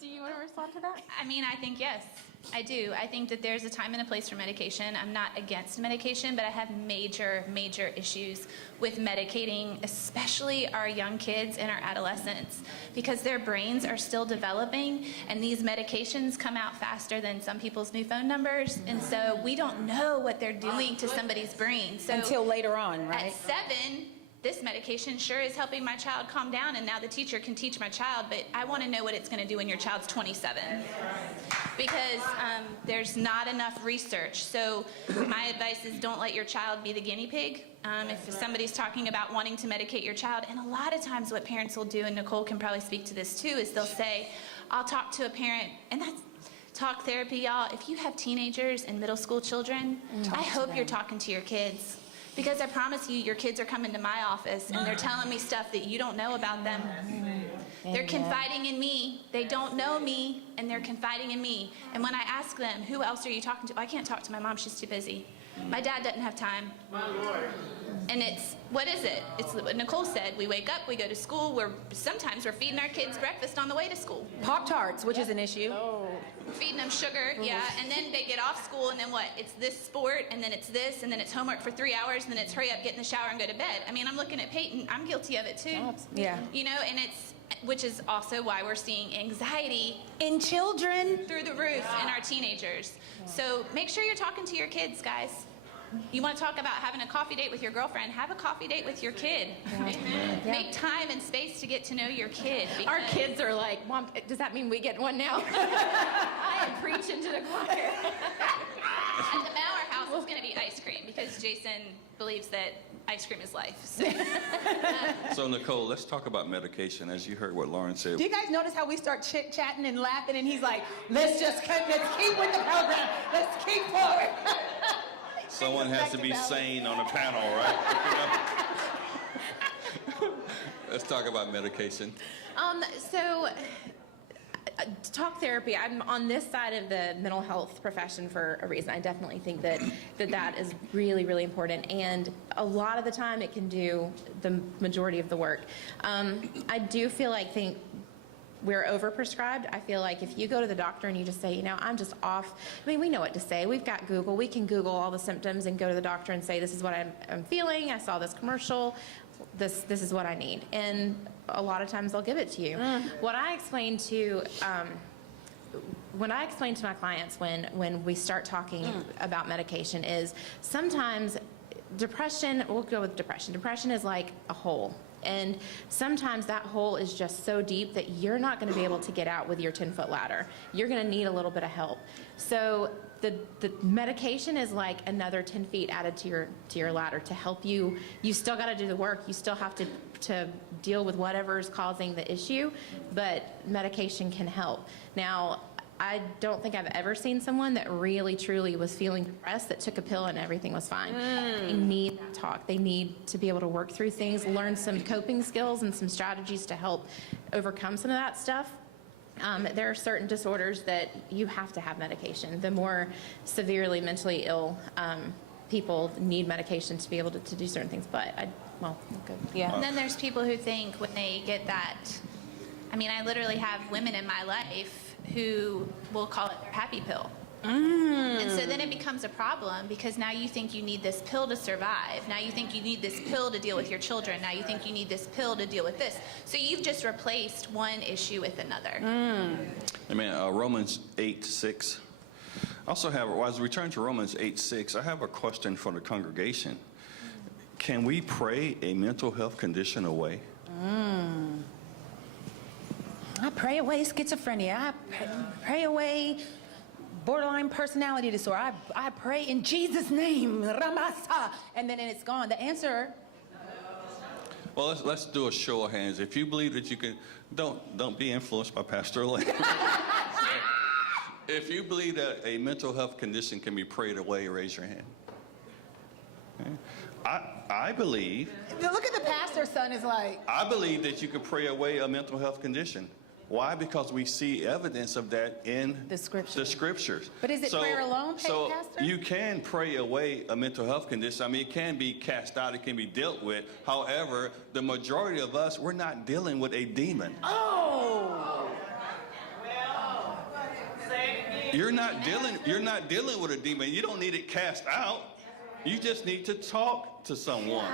Do you want to respond to that? I mean, I think yes, I do. I think that there's a time and a place for medication. I'm not against medication, but I have major, major issues with medicating, especially our young kids and our adolescents, because their brains are still developing, and these medications come out faster than some people's new phone numbers, and so we don't know what they're doing to somebody's brain. So Until later on, right? at 7, this medication sure is helping my child calm down, and now the teacher can teach my child, but I want to know what it's going to do when your child's 27. Because there's not enough research. So my advice is don't let your child be the guinea pig. If somebody's talking about wanting to medicate your child, and a lot of times what parents will do, and Nicole can probably speak to this too, is they'll say, I'll talk to a parent, and that's talk therapy, y'all. If you have teenagers and middle school children, I hope you're talking to your kids. Because I promise you, your kids are coming to my office and they're telling me stuff that you don't know about them. They're confiding in me. They don't know me, and they're confiding in me. And when I ask them, who else are you talking to? I can't talk to my mom. She's too busy. My dad doesn't have time. And it's, what is it? It's what Nicole said. We wake up, we go to school. Sometimes we're feeding our kids breakfast on the way to school. Pop-Tarts, which is an issue. Feeding them sugar, yeah, and then they get off school, and then what? It's this sport, and then it's this, and then it's homework for 3 hours, and then it's hurry up, get in the shower, and go to bed. I mean, I'm looking at Peyton. I'm guilty of it, too. Yeah. You know, and which is also why we're seeing anxiety In children. through the roof in our teenagers. So make sure you're talking to your kids, guys. You want to talk about having a coffee date with your girlfriend, have a coffee date with your kid. Make time and space to get to know your kid. Our kids are like, Mom, does that mean we get one now? I am preaching to the choir. At the Bauer house, it's going to be ice cream because Jason believes that ice cream is life. So. So Nicole, let's talk about medication. As you heard what Lauren said. Do you guys notice how we start chit-chatting and laughing, and he's like, let's keep with the program. Let's keep forward. Someone has to be sane on the panel, right? Let's talk about medication. So talk therapy, I'm on this side of the mental health profession for a reason. I definitely think that is really, really important. And a lot of the time it can do the majority of the work. I do feel like we're overprescribed. I feel like if you go to the doctor and you just say, you know, I'm just off. I mean, we know what to say. We've got Google. We can Google all the symptoms and go to the doctor and say, this is what I'm feeling. I saw this commercial. This is what I need. And a lot of times they'll give it to you. What I explain to my clients when we start talking about medication is sometimes depression, we'll go with depression. Depression is like a hole. And sometimes that hole is just so deep that you're not going to be able to get out with your 10-foot ladder. You're going to need a little bit of help. So the medication is like another 10 feet added to your ladder to help you. You still got to do the work. You still have to deal with whatever's causing the issue, but medication can help. Now, I don't think I've ever seen someone that really, truly was feeling depressed that took a pill and everything was fine. They need that talk. They need to be able to work through things, learn some coping skills and some strategies to help overcome some of that stuff. There are certain disorders that you have to have medication. The more severely mentally ill people need medication to be able to do certain things. But, good. Yeah. And then there's people who think when they get that, I mean, I literally have women in my life who will call it their happy pill. And so then it becomes a problem because now you think you need this pill to survive. Now you think you need this pill to deal with your children. Now you think you need this pill to deal with this. So you've just replaced one issue with another. I mean, Romans 8:6. I also have, as we return to Romans 8:6, I have a question for the congregation. Can we pray a mental health condition away? I pray away schizophrenia. I pray away borderline personality disorder. I pray in Jesus' name, Ramasa, and then it's gone. The answer. Well, let's do a show of hands. If you believe that you can, don't be influenced by Pastor Elaine. If you believe that a mental health condition can be prayed away, raise your hand. I believe Look at the pastor's son is like, that you can pray away a mental health condition. Why? Because we see evidence of that in The scriptures. scriptures. But is it prayer alone, Pastor? You can pray away a mental health condition. I mean, it can be cast out, it can be dealt with. However, the majority of us, we're not dealing with a demon. oh, You're not dealing with a demon. You don't need it cast out. You just need to talk to someone.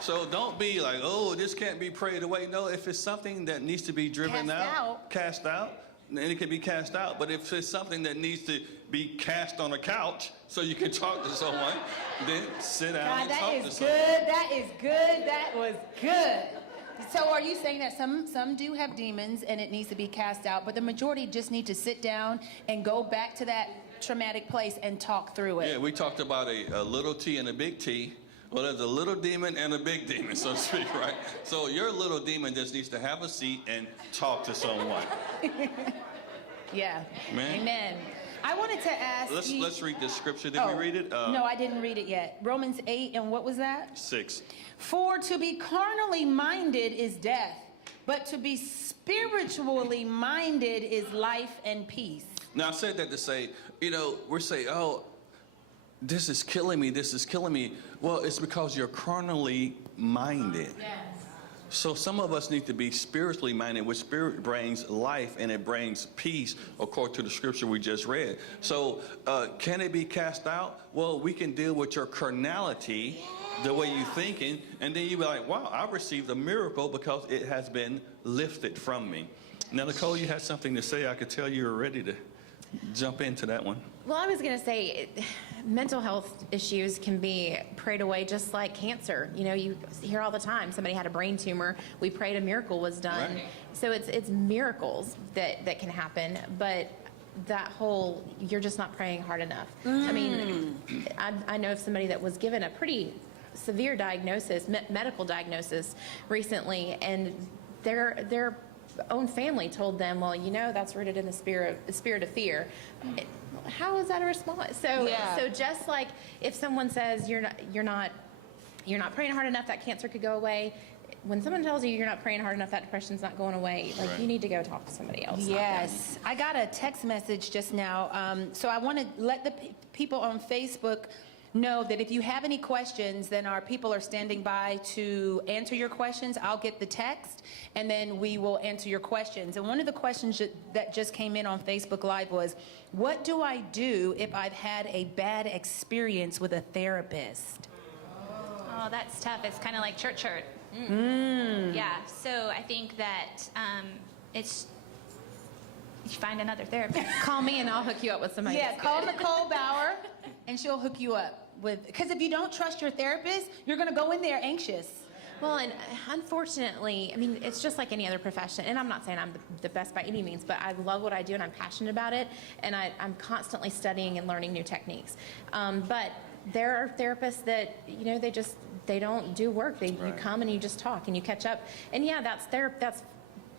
So don't be like, oh, this can't be prayed away. No, if it's something that needs to be driven cast out, then it can be cast out. But if it's something that needs to be cast on a couch so you can talk to someone, then sit down God, and that talk is to good. someone. That is good. That was good. So are you saying that some do have demons and it needs to be cast out, but the majority just need to sit down and go back to that traumatic place and talk through it? Yeah, we talked about a little T and a big T. Well, there's a little demon and a big demon, so to speak, right? So your little demon just needs to have a seat and talk to someone. Yeah. Man. Amen. I wanted to ask you. Let's read this scripture. Did we read it? No, I didn't read it yet. Romans 8, and what was that? 6. For to be carnally minded is death, but to be spiritually minded is life and peace. Now, I said that to say, we're saying, oh, this is killing me, this is killing me. Well, it's because you're carnally minded. Yes. So some of us need to be spiritually minded, which spirit brings life and it brings peace, according to the scripture we just read. So can it be cast out? Well, we can deal with your carnality, the way you're thinking, and then you'll be like, wow, I received a miracle because it has been lifted from me. Now, Nicole, you had something to say. I could tell you were ready to jump into that one. Well, I was going to say, mental health issues can be prayed away just like cancer. You hear all the time, somebody had a brain tumor, we prayed, a miracle was done. Right. So it's miracles that can happen, but that whole, you're just not praying hard enough. I mean, I know of somebody that was given a pretty severe diagnosis, medical diagnosis recently, and their own family told them, well, that's rooted in the spirit of fear. How is that a response? So just like if someone says you're not praying hard enough, that cancer could go away. When someone tells you you're not praying hard enough, that depression's not going away, like Right. you need to go talk to somebody else. Yes. I got a text message just now. So I want to let the people on Facebook know that if you have any questions, then our people are standing by to answer your questions. I'll get the text, and then we will answer your questions. And one of the questions that just came in on Facebook Live was, what do I do if I've had a bad experience with a therapist? Oh, that's tough. It's kind of like church hurt. Yeah, so I think that it's, you find another therapist. Call me and I'll hook you up with somebody. Yeah, that's call good. Nicole Bauer, and she'll hook you up with, because if you don't trust your therapist, you're going to go in there anxious. Well, and unfortunately, I mean, it's just like any other profession. And I'm not saying I'm the best by any means, but I love what I do and I'm passionate about it. And I'm constantly studying and learning new techniques. But there are therapists that, they don't do work. You come and you just talk and you catch up. And yeah, that's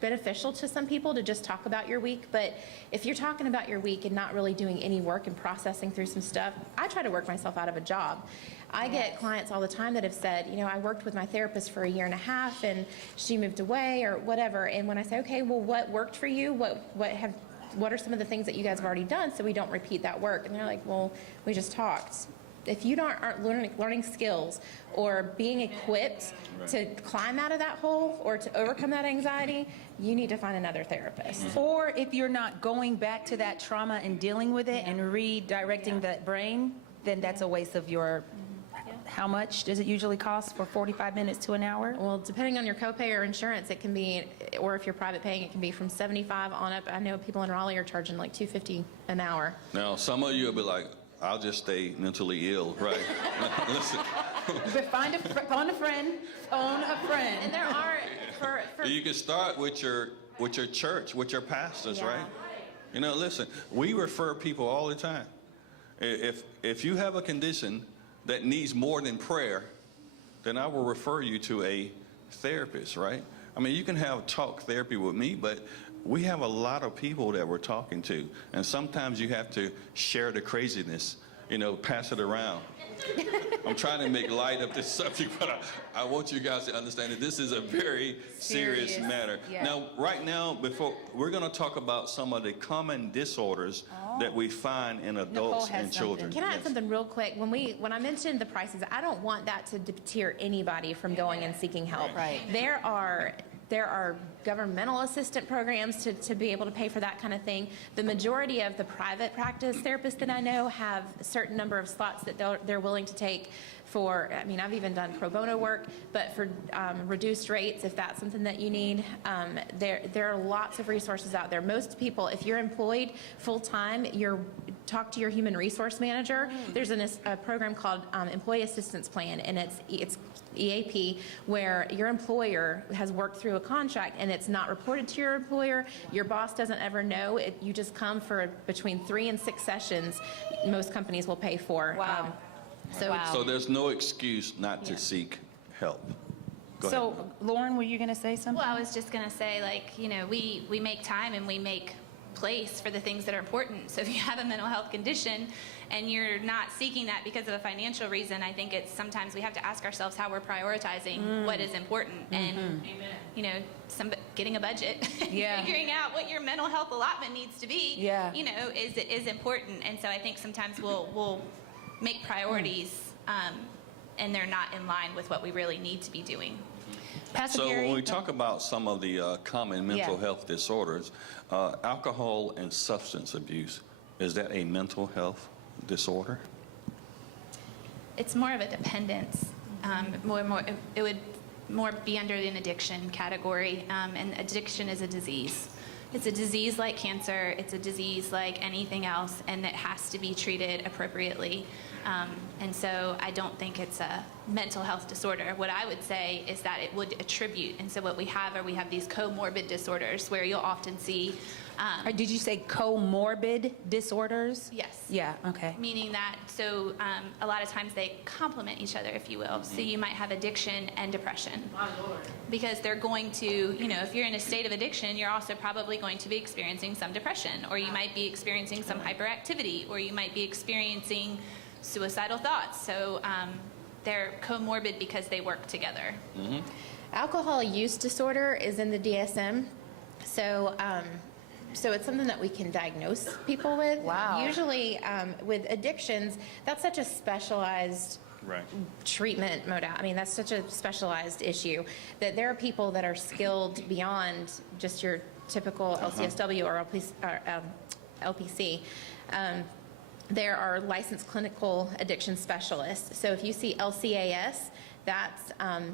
beneficial to some people to just talk about your week. But if you're talking about your week and not really doing any work and processing through some stuff, I try to work myself out of a job. I get clients all the time that have said, I worked with my therapist for 1.5 years and she moved away or whatever. And when I say, okay, well, what worked for you? What are some of the things that you guys have already done so we don't repeat that work? And they're like, well, we just talked. If you aren't learning skills or being equipped to climb out of that hole or to overcome that anxiety, you need to find another therapist. Or if you're not going back to that trauma and dealing with it and redirecting that brain, then that's a waste of your... How much does it usually cost for 45 minutes to an hour? Well, depending on your copay or insurance, it can be, or if you're private paying, it can be from $75 on up. I know people in Raleigh are charging like $250 an hour. Now, some of you will be like, I'll just stay mentally ill, right? Listen. But phone a friend. And there are, for You can start with your church, with your pastors, Yeah. right? Listen, we refer people all the time. If you have a condition that needs more than prayer, then I will refer you to a therapist, right? I mean, you can have talk therapy with me, but we have a lot of people that we're talking to, and sometimes you have to share the craziness, pass it around. I'm trying to make light of this subject, but I want you guys to understand that this is a very serious matter. Yeah. Now, right now, before we're going to talk about some of the common disorders that we find in adults has and children. Can I add Yes. something real quick? When I mentioned the prices, I don't want that to deter anybody from going and seeking help. Right. There are governmental assistant programs to be able to pay for that kind of thing. The majority of the private practice therapists that I know have a certain number of slots that they're willing to take for, I've even done pro bono work, but for reduced rates, if that's something that you need. There are lots of resources out there. Most people, if you're employed full-time, talk to your human resource manager. There's a program called Employee Assistance Plan, and it's EAP, where your employer has worked through a contract and it's not reported to your employer. Your boss doesn't ever know. You just come for between 3 and 6 sessions. Most companies will pay for. Wow. So there's no excuse not to seek help. Go ahead. So, Lauren, were you going to say something? Well, I was just going to say, we make time and we make place for the things that are important. So if you have a mental health condition and you're not seeking that because of a financial reason, I think it's sometimes we have to ask ourselves how we're prioritizing what is important. And, getting a budget, figuring out what your mental health allotment needs to be, is important. And so I think sometimes we'll make priorities and they're not in line with what we really need to be doing. Pastor So Gary? when we talk about some of the common mental health disorders, alcohol and substance abuse, is that a mental health disorder? It's more of a dependence. It would more be under an addiction category, and addiction is a disease. It's a disease like cancer. It's a disease like anything else, and it has to be treated appropriately. And so I don't think it's a mental health disorder. What I would say is that it would attribute, and so what we have these comorbid disorders where you'll often see. Or did you say comorbid disorders? Yes. Yeah, okay. Meaning that, a lot of times they complement each other, if you will. So you might have addiction and depression. My Lord. Because they're going to, if you're in a state of addiction, you're also probably going to be experiencing some depression, or you might be experiencing some hyperactivity, or you might be experiencing suicidal thoughts. So they're comorbid because they work together. Mm-hmm. Alcohol use disorder is in the DSM. So it's something that we can diagnose people with. Wow. Usually with addictions, that's such a specialized treatment modality. That's such a specialized issue that there are people that are skilled beyond just your typical LCSW or LPC. There are licensed clinical addiction specialists. So if you see LCAS, that's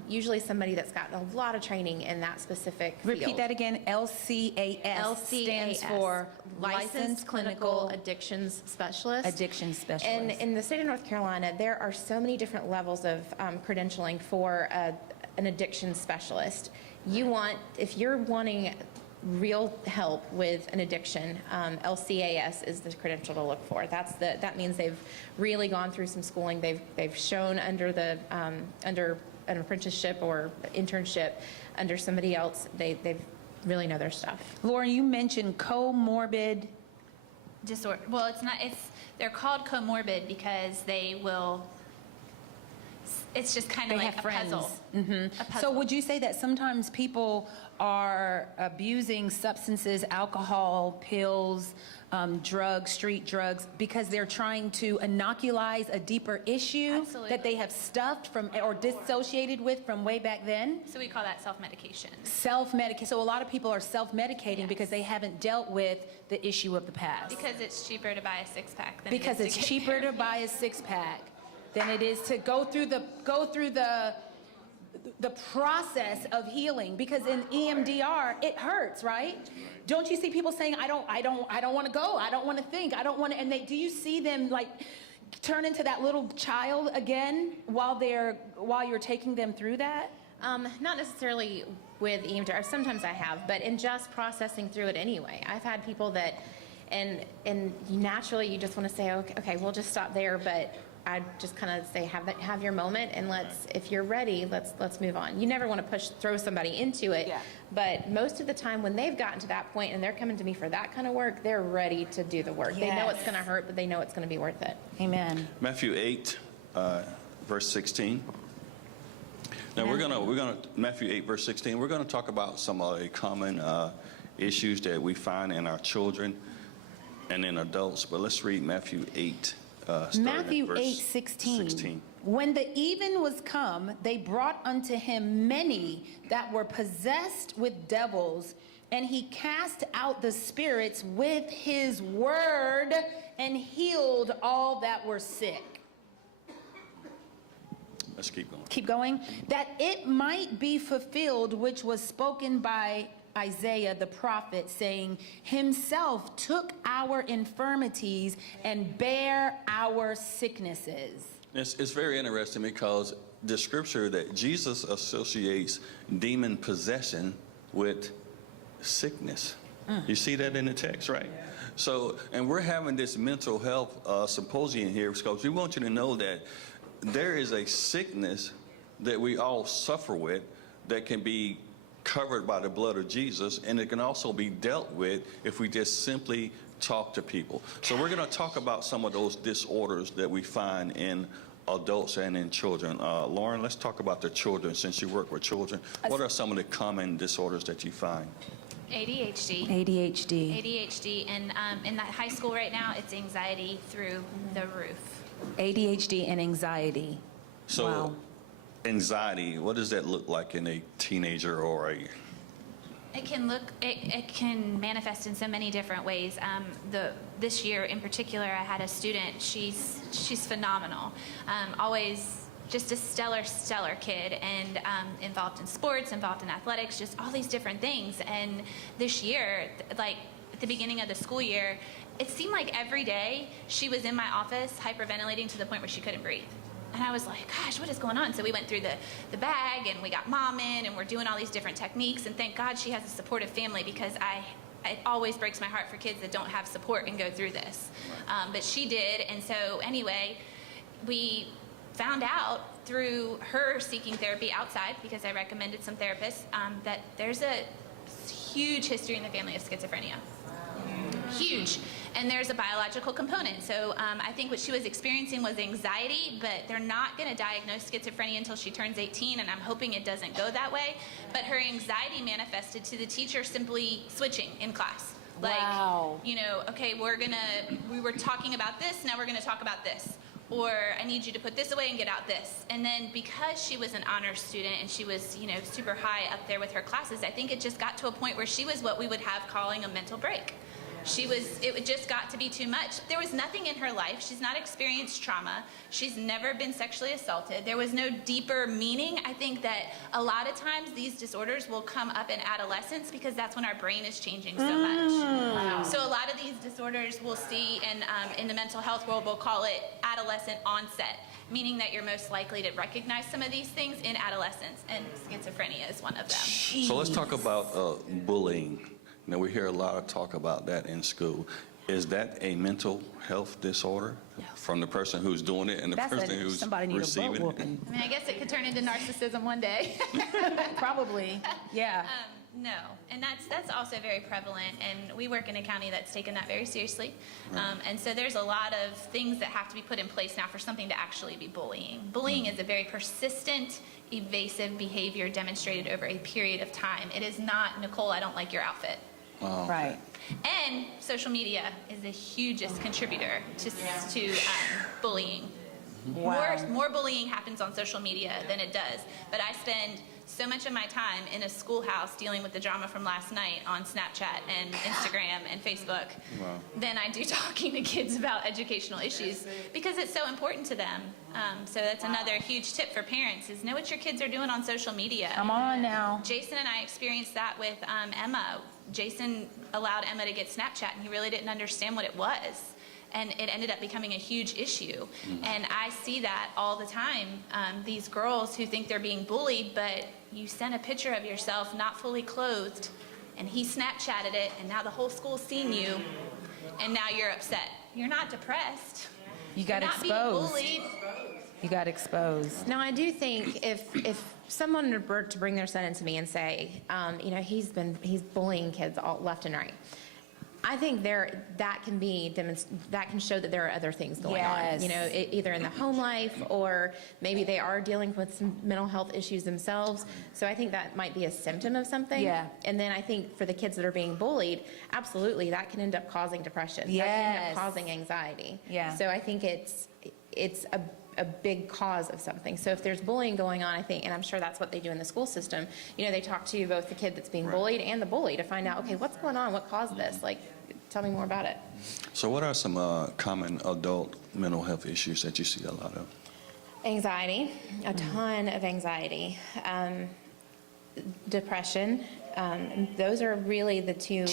usually somebody that's gotten a lot of training in that specific field. Repeat that again. LCAS stands for Licensed Clinical Addictions Specialist. Addiction Specialist. And in the state of North Carolina, there are so many different levels of credentialing for an addiction specialist. If you're wanting real help with an addiction, LCAS is the credential to look for. That means they've really gone through some schooling. They've shown under an apprenticeship or internship under somebody else. They really know their stuff. Lauren, you mentioned comorbid Disorder. Well, they're called comorbid because it's just kind of They like have a friends. puzzle. Mhm. A puzzle. So would you say that sometimes people are abusing substances, alcohol, pills, drugs, street drugs, because they're trying to inoculize a deeper issue Absolutely. that they have stuffed from or dissociated with from way back then? So we call that self-medication. Self-medicate. So a lot of people are self-medicating Yes. because they haven't dealt with the issue of the past. Because it's cheaper to buy a six-pack than Because it it's is to get cheaper to therapy. buy a six-pack than it is to go through the process of healing. Because in EMDR, it hurts, right? Don't you see people saying, I don't want to go, I don't want to think, I don't want to, and do you see them like turn into that little child again while you're taking them through that? Not necessarily with EMDR. Sometimes I have, but in just processing through it anyway. I've had people that, and naturally you just want to say, okay, we'll just stop there, but I just kind of say, have your moment, and if you're ready, let's move on. You never want to throw somebody into it. Yeah. But most of the time when they've gotten to that point and they're coming to me for that kind of work, they're ready to do the work. They know it's going to hurt, but they know it's going to be worth it. Amen. Matthew 8, verse 16. Now we're gonna Matthew 8, verse 16. We're gonna talk about some of the common issues that we find in our children and in adults. But let's read Matthew 8. Matthew 8:16. When the even was come, they brought unto him many that were possessed with devils, and he cast out the spirits with his word and healed all that were sick. Let's keep going. Keep going. That it might be fulfilled, which was spoken by Isaiah the prophet, saying, himself took our infirmities and bare our sicknesses. It's very interesting because the scripture that Jesus associates demon possession with sickness. You see that in the text, right? So, and we're having this mental health symposium here because we want you to know that there is a sickness that we all suffer with that can be covered by the blood of Jesus, and it can also be dealt with if we just simply talk to people. So we're going to talk about some of those disorders that we find in adults and in children. Lauren, let's talk about the children since you work with children. What are some of the common disorders that you find? ADHD, and in that high school right now, it's anxiety through the roof. ADHD and anxiety. So Wow. anxiety, what does that look like in a teenager or a... It can manifest in so many different ways. This year in particular, I had a student. She's phenomenal. Always just a stellar kid, and involved in sports, involved in athletics, just all these different things. And this year, like at the beginning of the school year, it seemed like every day she was in my office hyperventilating to the point where she couldn't breathe. And I was like, gosh, what is going on? So we went through the bag, and we got mom in, and we're doing all these different techniques. And thank God she has a supportive family, because it always breaks my heart for kids that don't have support and go through this. But she did. And so anyway, we found out through her seeking therapy outside, because I recommended some therapists, that there's a huge history in the family of schizophrenia. Huge. And there's a biological component. So I think what she was experiencing was anxiety, but they're not going to diagnose schizophrenia until she turns 18, and I'm hoping it doesn't go that way. But her anxiety manifested to the teacher simply switching in class. Like, Wow. Okay, we were talking about this, now we're going to talk about this. Or I need you to put this away and get out this. And then because she was an honors student and she was, super high up there with her classes, I think it just got to a point where she was what we would have calling a mental break. It just got to be too much. There was nothing in her life. She's not experienced trauma. She's never been sexually assaulted. There was no deeper meaning. I think that a lot of times these disorders will come up in adolescence because that's when our brain is changing so much. Wow. So a lot of these disorders we'll see in the mental health world, we'll call it adolescent onset, meaning that you're most likely to recognize some of these things in adolescence, and schizophrenia is one of them. Jeez. So let's talk about bullying. Now, we hear a lot of talk about that in school. Is that a mental health disorder from the person who's doing it and the person who's somebody need a receiving butt it? whooping. I mean, I guess it could turn into narcissism one day. Probably. Yeah. No, and that's also very prevalent, and we work in a county that's taken that very seriously. And so there's a lot of things that have to be put in place now for something to actually be bullying. Bullying is a very persistent, evasive behavior demonstrated over a period of time. It is not, Nicole, I don't like your outfit. Wow. Right. And social media is the hugest contributor to bullying. Wow. More bullying happens on social media than it does. But I spend so much of my time in a schoolhouse dealing with the drama from last night on Snapchat and Instagram and Facebook than I do talking to kids about educational issues, because it's so important to them. So that's another huge tip for parents, is know what your kids are doing on social media. Come on now. Jason and I experienced that with Emma. Jason allowed Emma to get Snapchat, and he really didn't understand what it was. And it ended up becoming a huge issue. And I see that all the time. These girls who think they're being bullied, but you sent a picture of yourself not fully clothed, and he Snapchatted it, and now the whole school's seen you, and now you're upset. You're not depressed. You got Not being exposed. bullied. You got exposed. Now, I do think if someone were to bring their son into me and say, he's bullying kids all left and right, I think that can show that there are other things going Yes. on. Either in the home life, or maybe they are dealing with some mental health issues themselves. So I think that might be a symptom of something. Yeah. And then I think for the kids that are being bullied, absolutely, that can end up causing depression. That can Yes. end up causing anxiety. Yeah. So I think it's a big cause of something. So if there's bullying going on, I think, and I'm sure that's what they do in the school system, they talk to both the kid that's being bullied and the bully to find out, okay, what's going on? What caused this? Like, tell me more about it. So what are some common adult mental health issues that you see a lot of? Anxiety, a ton of anxiety. Depression. Those are really the two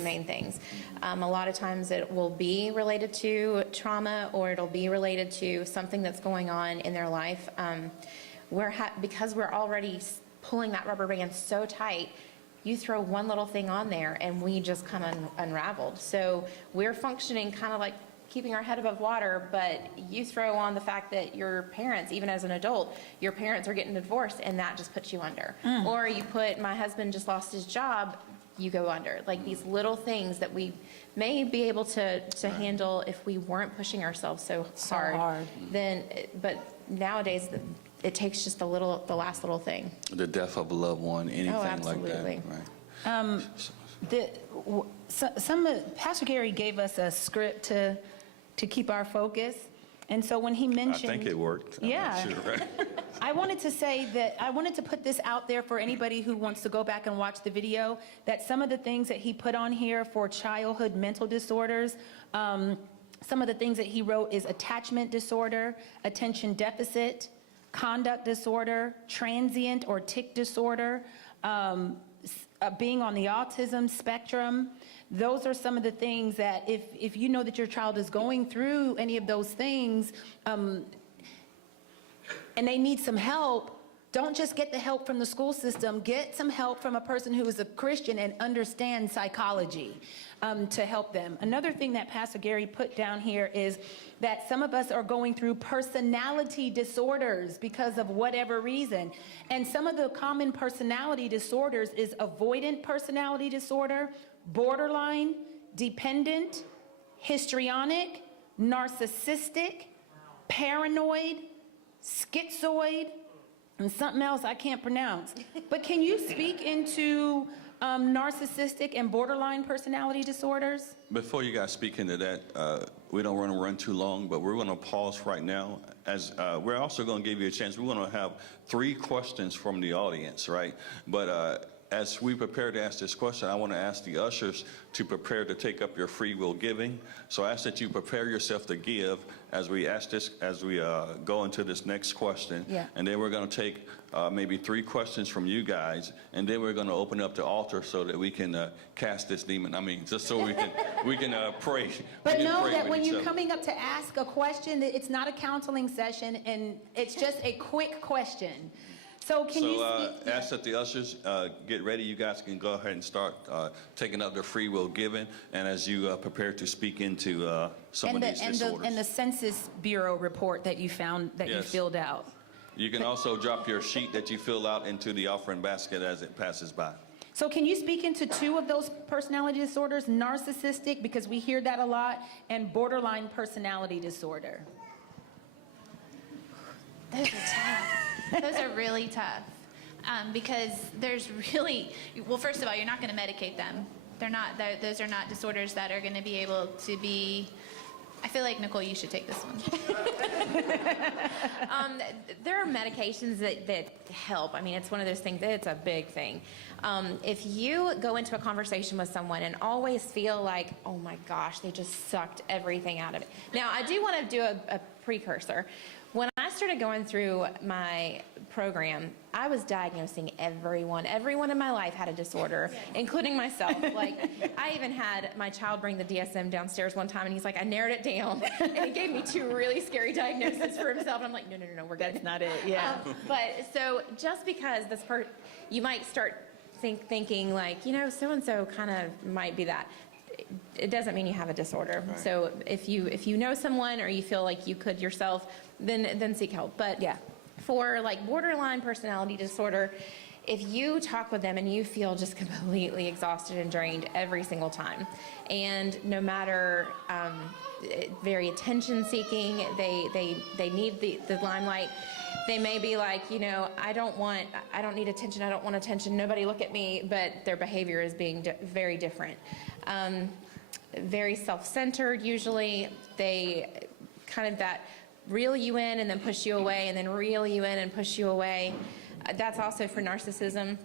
main things. A lot of times it will be related to trauma, or it'll be related to something that's going on in their life. Because we're already pulling that rubber band so tight, you throw one little thing on there and we just come unraveled. So we're functioning kind of like keeping our head above water, but you throw on the fact that your parents, even as an adult, your parents are getting divorced, and that just puts you under. Or you put, my husband just lost his job, you go under. Like these little things that we may be able to handle if we weren't pushing ourselves so hard. But nowadays, it takes just the last little thing. The death of a loved one, anything like that. Absolutely. Right. Pastor Gary gave us a script to keep our focus, and so when he mentioned, I think it worked. I'm Yeah. not sure, right? I wanted to say that I wanted to put this out there for anybody who wants to go back and watch the video, that some of the things that he put on here for childhood mental disorders, some of the things that he wrote is attachment disorder, attention deficit, conduct disorder, transient or tic disorder, being on the autism spectrum. Those are some of the things that if you know that your child is going through any of those things, and they need some help, don't just get the help from the school system. Get some help from a person who is a Christian and understands psychology to help them. Another thing that Pastor Gary put down here is that some of us are going through personality disorders because of whatever reason. And some of the common personality disorders is avoidant personality disorder, borderline, dependent, histrionic, narcissistic, paranoid, schizoid, and something else I can't pronounce. But can you speak into narcissistic and borderline personality disorders? Before you guys speak into that, we don't want to run too long, but we're going to pause right now. As we're also going to give you a chance. We're going to have 3 questions from the audience, right? But as we prepare to ask this question, I want to ask the ushers to prepare to take up your free will giving. So I ask that you prepare yourself to give as we go into this next question. Yeah. And then we're going to take maybe 3 questions from you guys, and then we're going to open up the altar so that we can cast this demon. I mean, just so we can pray. But we can know pray that with when each you're other. coming up to ask a question, that it's not a counseling session, and it's just a quick question. So can you speak? Ask that the ushers get ready. You guys can go ahead and start taking up their free will giving, and as you prepare to speak into some of these disorders. And the Census Bureau report that you found, that you Yes. filled out. You can also drop your sheet that you fill out into the offering basket as it passes by. So can you speak into 2 of those personality disorders, narcissistic, because we hear that a lot, and borderline personality disorder? Those are tough. Those are really tough because there's really, well, first of all, you're not going to medicate them. Those are not disorders that are going to be able to be. I feel like, Nicole, you should take this one. There are medications that help. I mean, it's one of those things, it's a big thing. If you go into a conversation with someone and always feel like, oh my gosh, they just sucked everything out of it. Now, I do want to do a precursor. When I started going through my program, I was diagnosing everyone. Everyone in my life had a disorder, including myself. Like, I even had my child bring the DSM downstairs one time, and he's like, I narrowed it down. And he gave me 2 really scary diagnoses for himself. And I'm like, no, we're good. That's not it, yeah. But so just because you might start thinking like, so-and-so kind of might be that. it doesn't mean you have a disorder. Right. So if you know someone or you feel like you could yourself, then seek help. But Yeah. for like borderline personality disorder, if you talk with them and you feel just completely exhausted and drained every single time, and no matter very attention seeking, they need the limelight. They may be like, I don't need attention, I don't want attention, nobody look at me, but their behavior is being very different. Very self-centered usually. They kind of that reel you in and then push you away, and then reel you in and push you away. That's also for narcissism.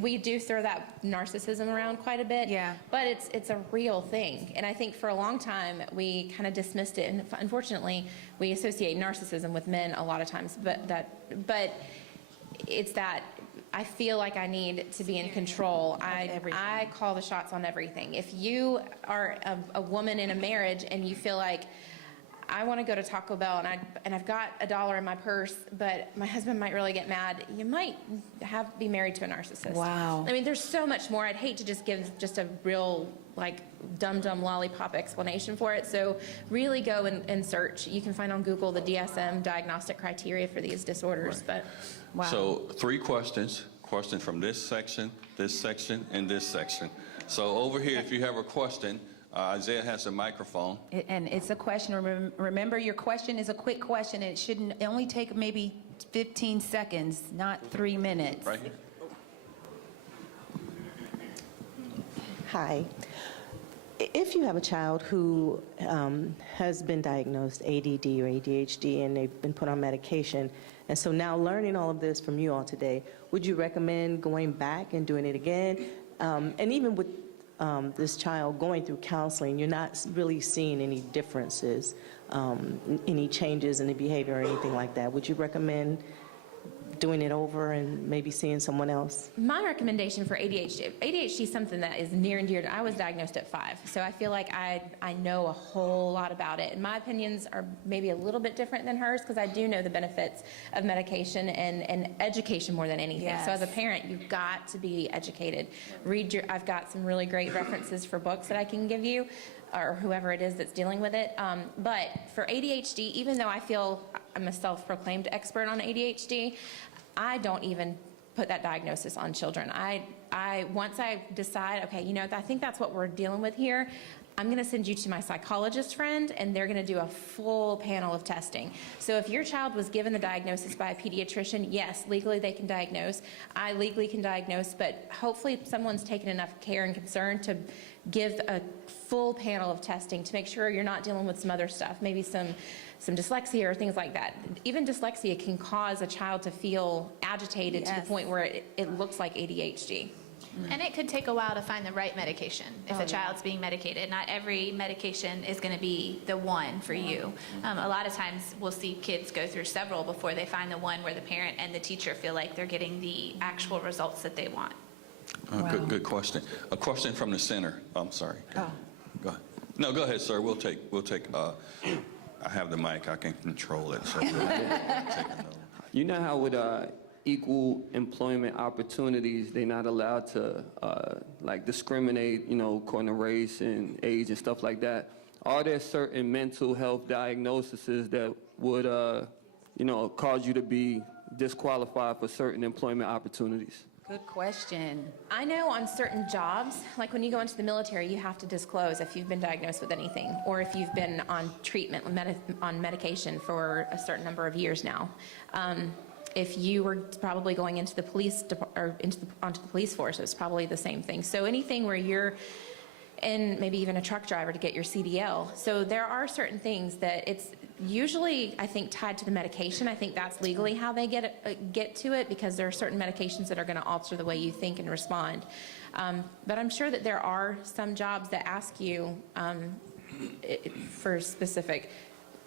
We do throw that narcissism around quite a bit, Yeah. but it's a real thing. And I think for a long time we kind of dismissed it, and unfortunately we associate narcissism with men a lot of times. But it's that I feel like I need to be in control. I call the shots on everything. If you are a woman in a marriage and you feel like, I want to go to Taco Bell and I've got $1 in my purse, but my husband might really get mad, you might be married to a narcissist. Wow. I mean, there's so much more. I'd hate to just give just a real like dumb lollipop explanation for it. So really go and search. You can find on Google the DSM diagnostic criteria for these disorders. Right. But Wow. So 3 questions. Question from this section, and this section. So over here, if you have a question, Isaiah has a microphone. And it's a question. Remember, your question is a quick question, and it shouldn't only take maybe 15 seconds, not 3 minutes. Right here. Hi. If you have a child who has been diagnosed ADD or ADHD and they've been put on medication, and so now learning all of this from you all today, would you recommend going back and doing it again? And even with this child going through counseling, you're not really seeing any differences, any changes in the behavior or anything like that. Would you recommend doing it over and maybe seeing someone else? my recommendation for ADHD is something that is near and dear to, I was diagnosed at 5, so I feel like I know a whole lot about it. And my opinions are maybe a little bit different than hers, because I do know the benefits of medication and education more than anything. Yes. So as a parent, you've got to be educated. I've got some really great references for books that I can give you, or whoever it is that's dealing with it. But for ADHD, even though I feel I'm a self-proclaimed expert on ADHD, I don't even put that diagnosis on children. Once I decide, okay, I think that's what we're dealing with here, I'm going to send you to my psychologist friend, and they're going to do a full panel of testing. So if your child was given the diagnosis by a pediatrician, yes, legally they can diagnose. I legally can diagnose, but hopefully someone's taken enough care and concern to give a full panel of testing to make sure you're not dealing with some other stuff, maybe some dyslexia or things like that. Even dyslexia can cause a child to feel agitated to the Yes. point where it looks like ADHD. And it could take a while to find the right medication if a child's being medicated. Not every medication is going to be the one for you. A lot of times we'll see kids go through several before they find the one where the parent and the teacher feel like they're getting the actual results that they want. Good question. A question from the center. I'm sorry. Oh. Go ahead. No, go ahead, sir. We'll take. I have the mic. I can control it. So we'll take a note. You know how with equal employment opportunities, they're not allowed to like discriminate, according to race and age and stuff like that. Are there certain mental health diagnoses that would, cause you to be disqualified for certain employment opportunities? Good question. I know on certain jobs, like when you go into the military, you have to disclose if you've been diagnosed with anything, or if you've been on treatment, on medication for a certain number of years now. If you were probably going into the police onto the police force, it's probably the same thing. So anything where you're in, maybe even a truck driver to get your CDL. So there are certain things that it's usually, I think, tied to the medication. I think that's legally how they get to it, because there are certain medications that are going to alter the way you think and respond. But I'm sure that there are some jobs that ask you for specific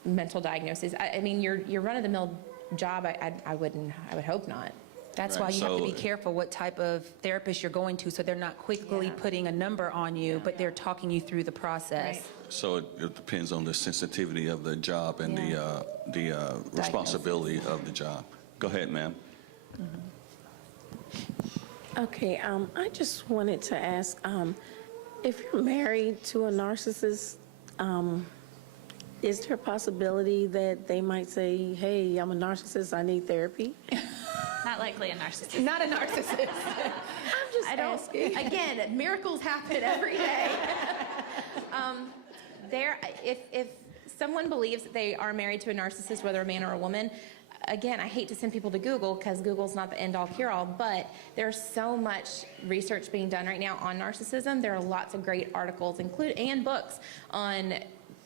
mental diagnoses. I mean, your run-of-the-mill job, I would hope not. That's Right, why you have to be so- careful what type of therapist you're going to, so they're not quickly putting a number on you, but they're talking you through the process. Right. So it depends on the sensitivity of the job and the responsibility of the job. Go ahead, ma'am. Okay, I just wanted to ask, If you're married to a narcissist, is there a possibility that they might say, hey, I'm a narcissist, I need therapy? Not likely a narcissist. Not a narcissist. I'm just asking. Again, miracles happen every day. If someone believes that they are married to a narcissist, whether a man or a woman, again, I hate to send people to Google because Google's not the end-all, cure-all, but there's so much research being done right now on narcissism. There are lots of great articles and books on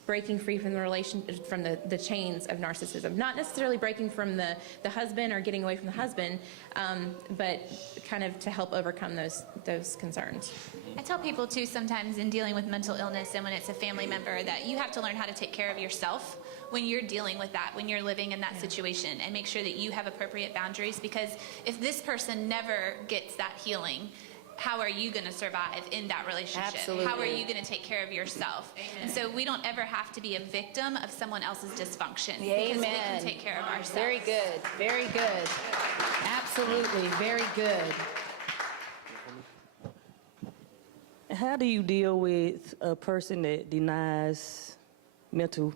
breaking free from the chains of narcissism. Not necessarily breaking from the husband or getting away from the husband, but kind of to help overcome those concerns. I tell people too sometimes in dealing with mental illness and when it's a family member that you have to learn how to take care of yourself when you're dealing with that, when you're living in that situation, and make sure that you have appropriate boundaries, because if this person never gets that healing, how are you going to survive in that relationship? Absolutely. How are you going to take care of yourself? Amen. And so we don't ever have to be a victim of someone else's dysfunction, because we can take care of ourselves. Very good. Very good. Absolutely. Very good. How do you deal with a person that denies mental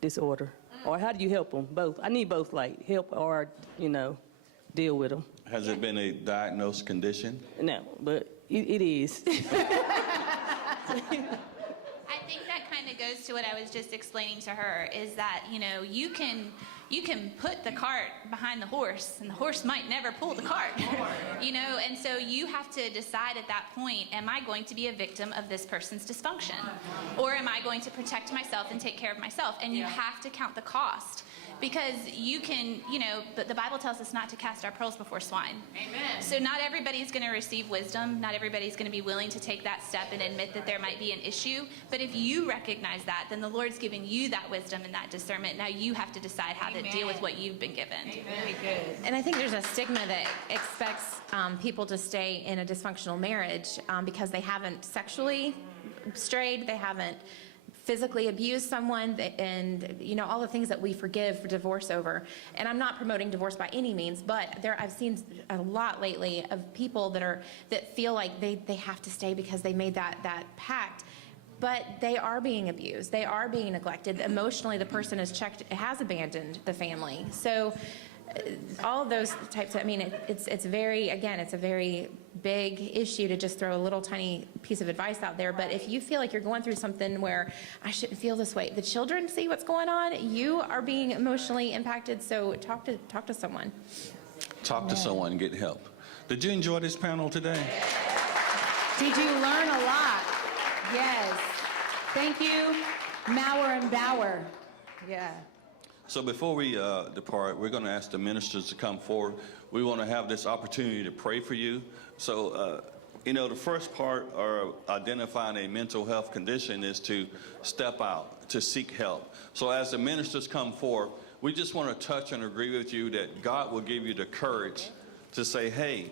disorder? Or how do you help them? Both. I need both, like help or, deal with them. Has it been a diagnosed condition? No, but it is. I think that kind of goes to what I was just explaining to her, is that, you can put the cart behind the horse, and the horse might never pull the cart, and so you have to decide at that point, am I going to be a victim of this person's dysfunction? Or am I going to protect myself and take care of myself? And you have to count the cost. Because you can, but the Bible tells us not to cast our pearls before swine. Amen. So not everybody's going to receive wisdom. Not everybody's going to be willing to take that step and admit that there might be an issue. But if you recognize that, then the Lord's giving you that wisdom and that discernment. Now you have to decide how to deal with what you've been given. Very good. And I think there's a stigma that expects people to stay in a dysfunctional marriage because they haven't sexually strayed, they haven't physically abused someone, and all the things that we forgive for divorce over. And I'm not promoting divorce by any means, but I've seen a lot lately of people that feel like they have to stay because they made that pact. But they are being abused. They are being neglected. Emotionally, the person has abandoned the family. So all of those types of, it's a very big issue to just throw a little tiny piece of advice out there. But if you feel like you're going through something where I shouldn't feel this way, the children see what's going on, you are being emotionally impacted, so talk to someone. Talk to someone and get help. Did you enjoy this panel today? Did you learn a lot? Yes. Thank you, Maurer and Bauer. Yeah. So before we depart, we're going to ask the ministers to come forward. We want to have this opportunity to pray for you. So, the first part of identifying a mental health condition is to step out, to seek help. So as the ministers come forward, we just want to touch and agree with you that God will give you the courage to say, hey,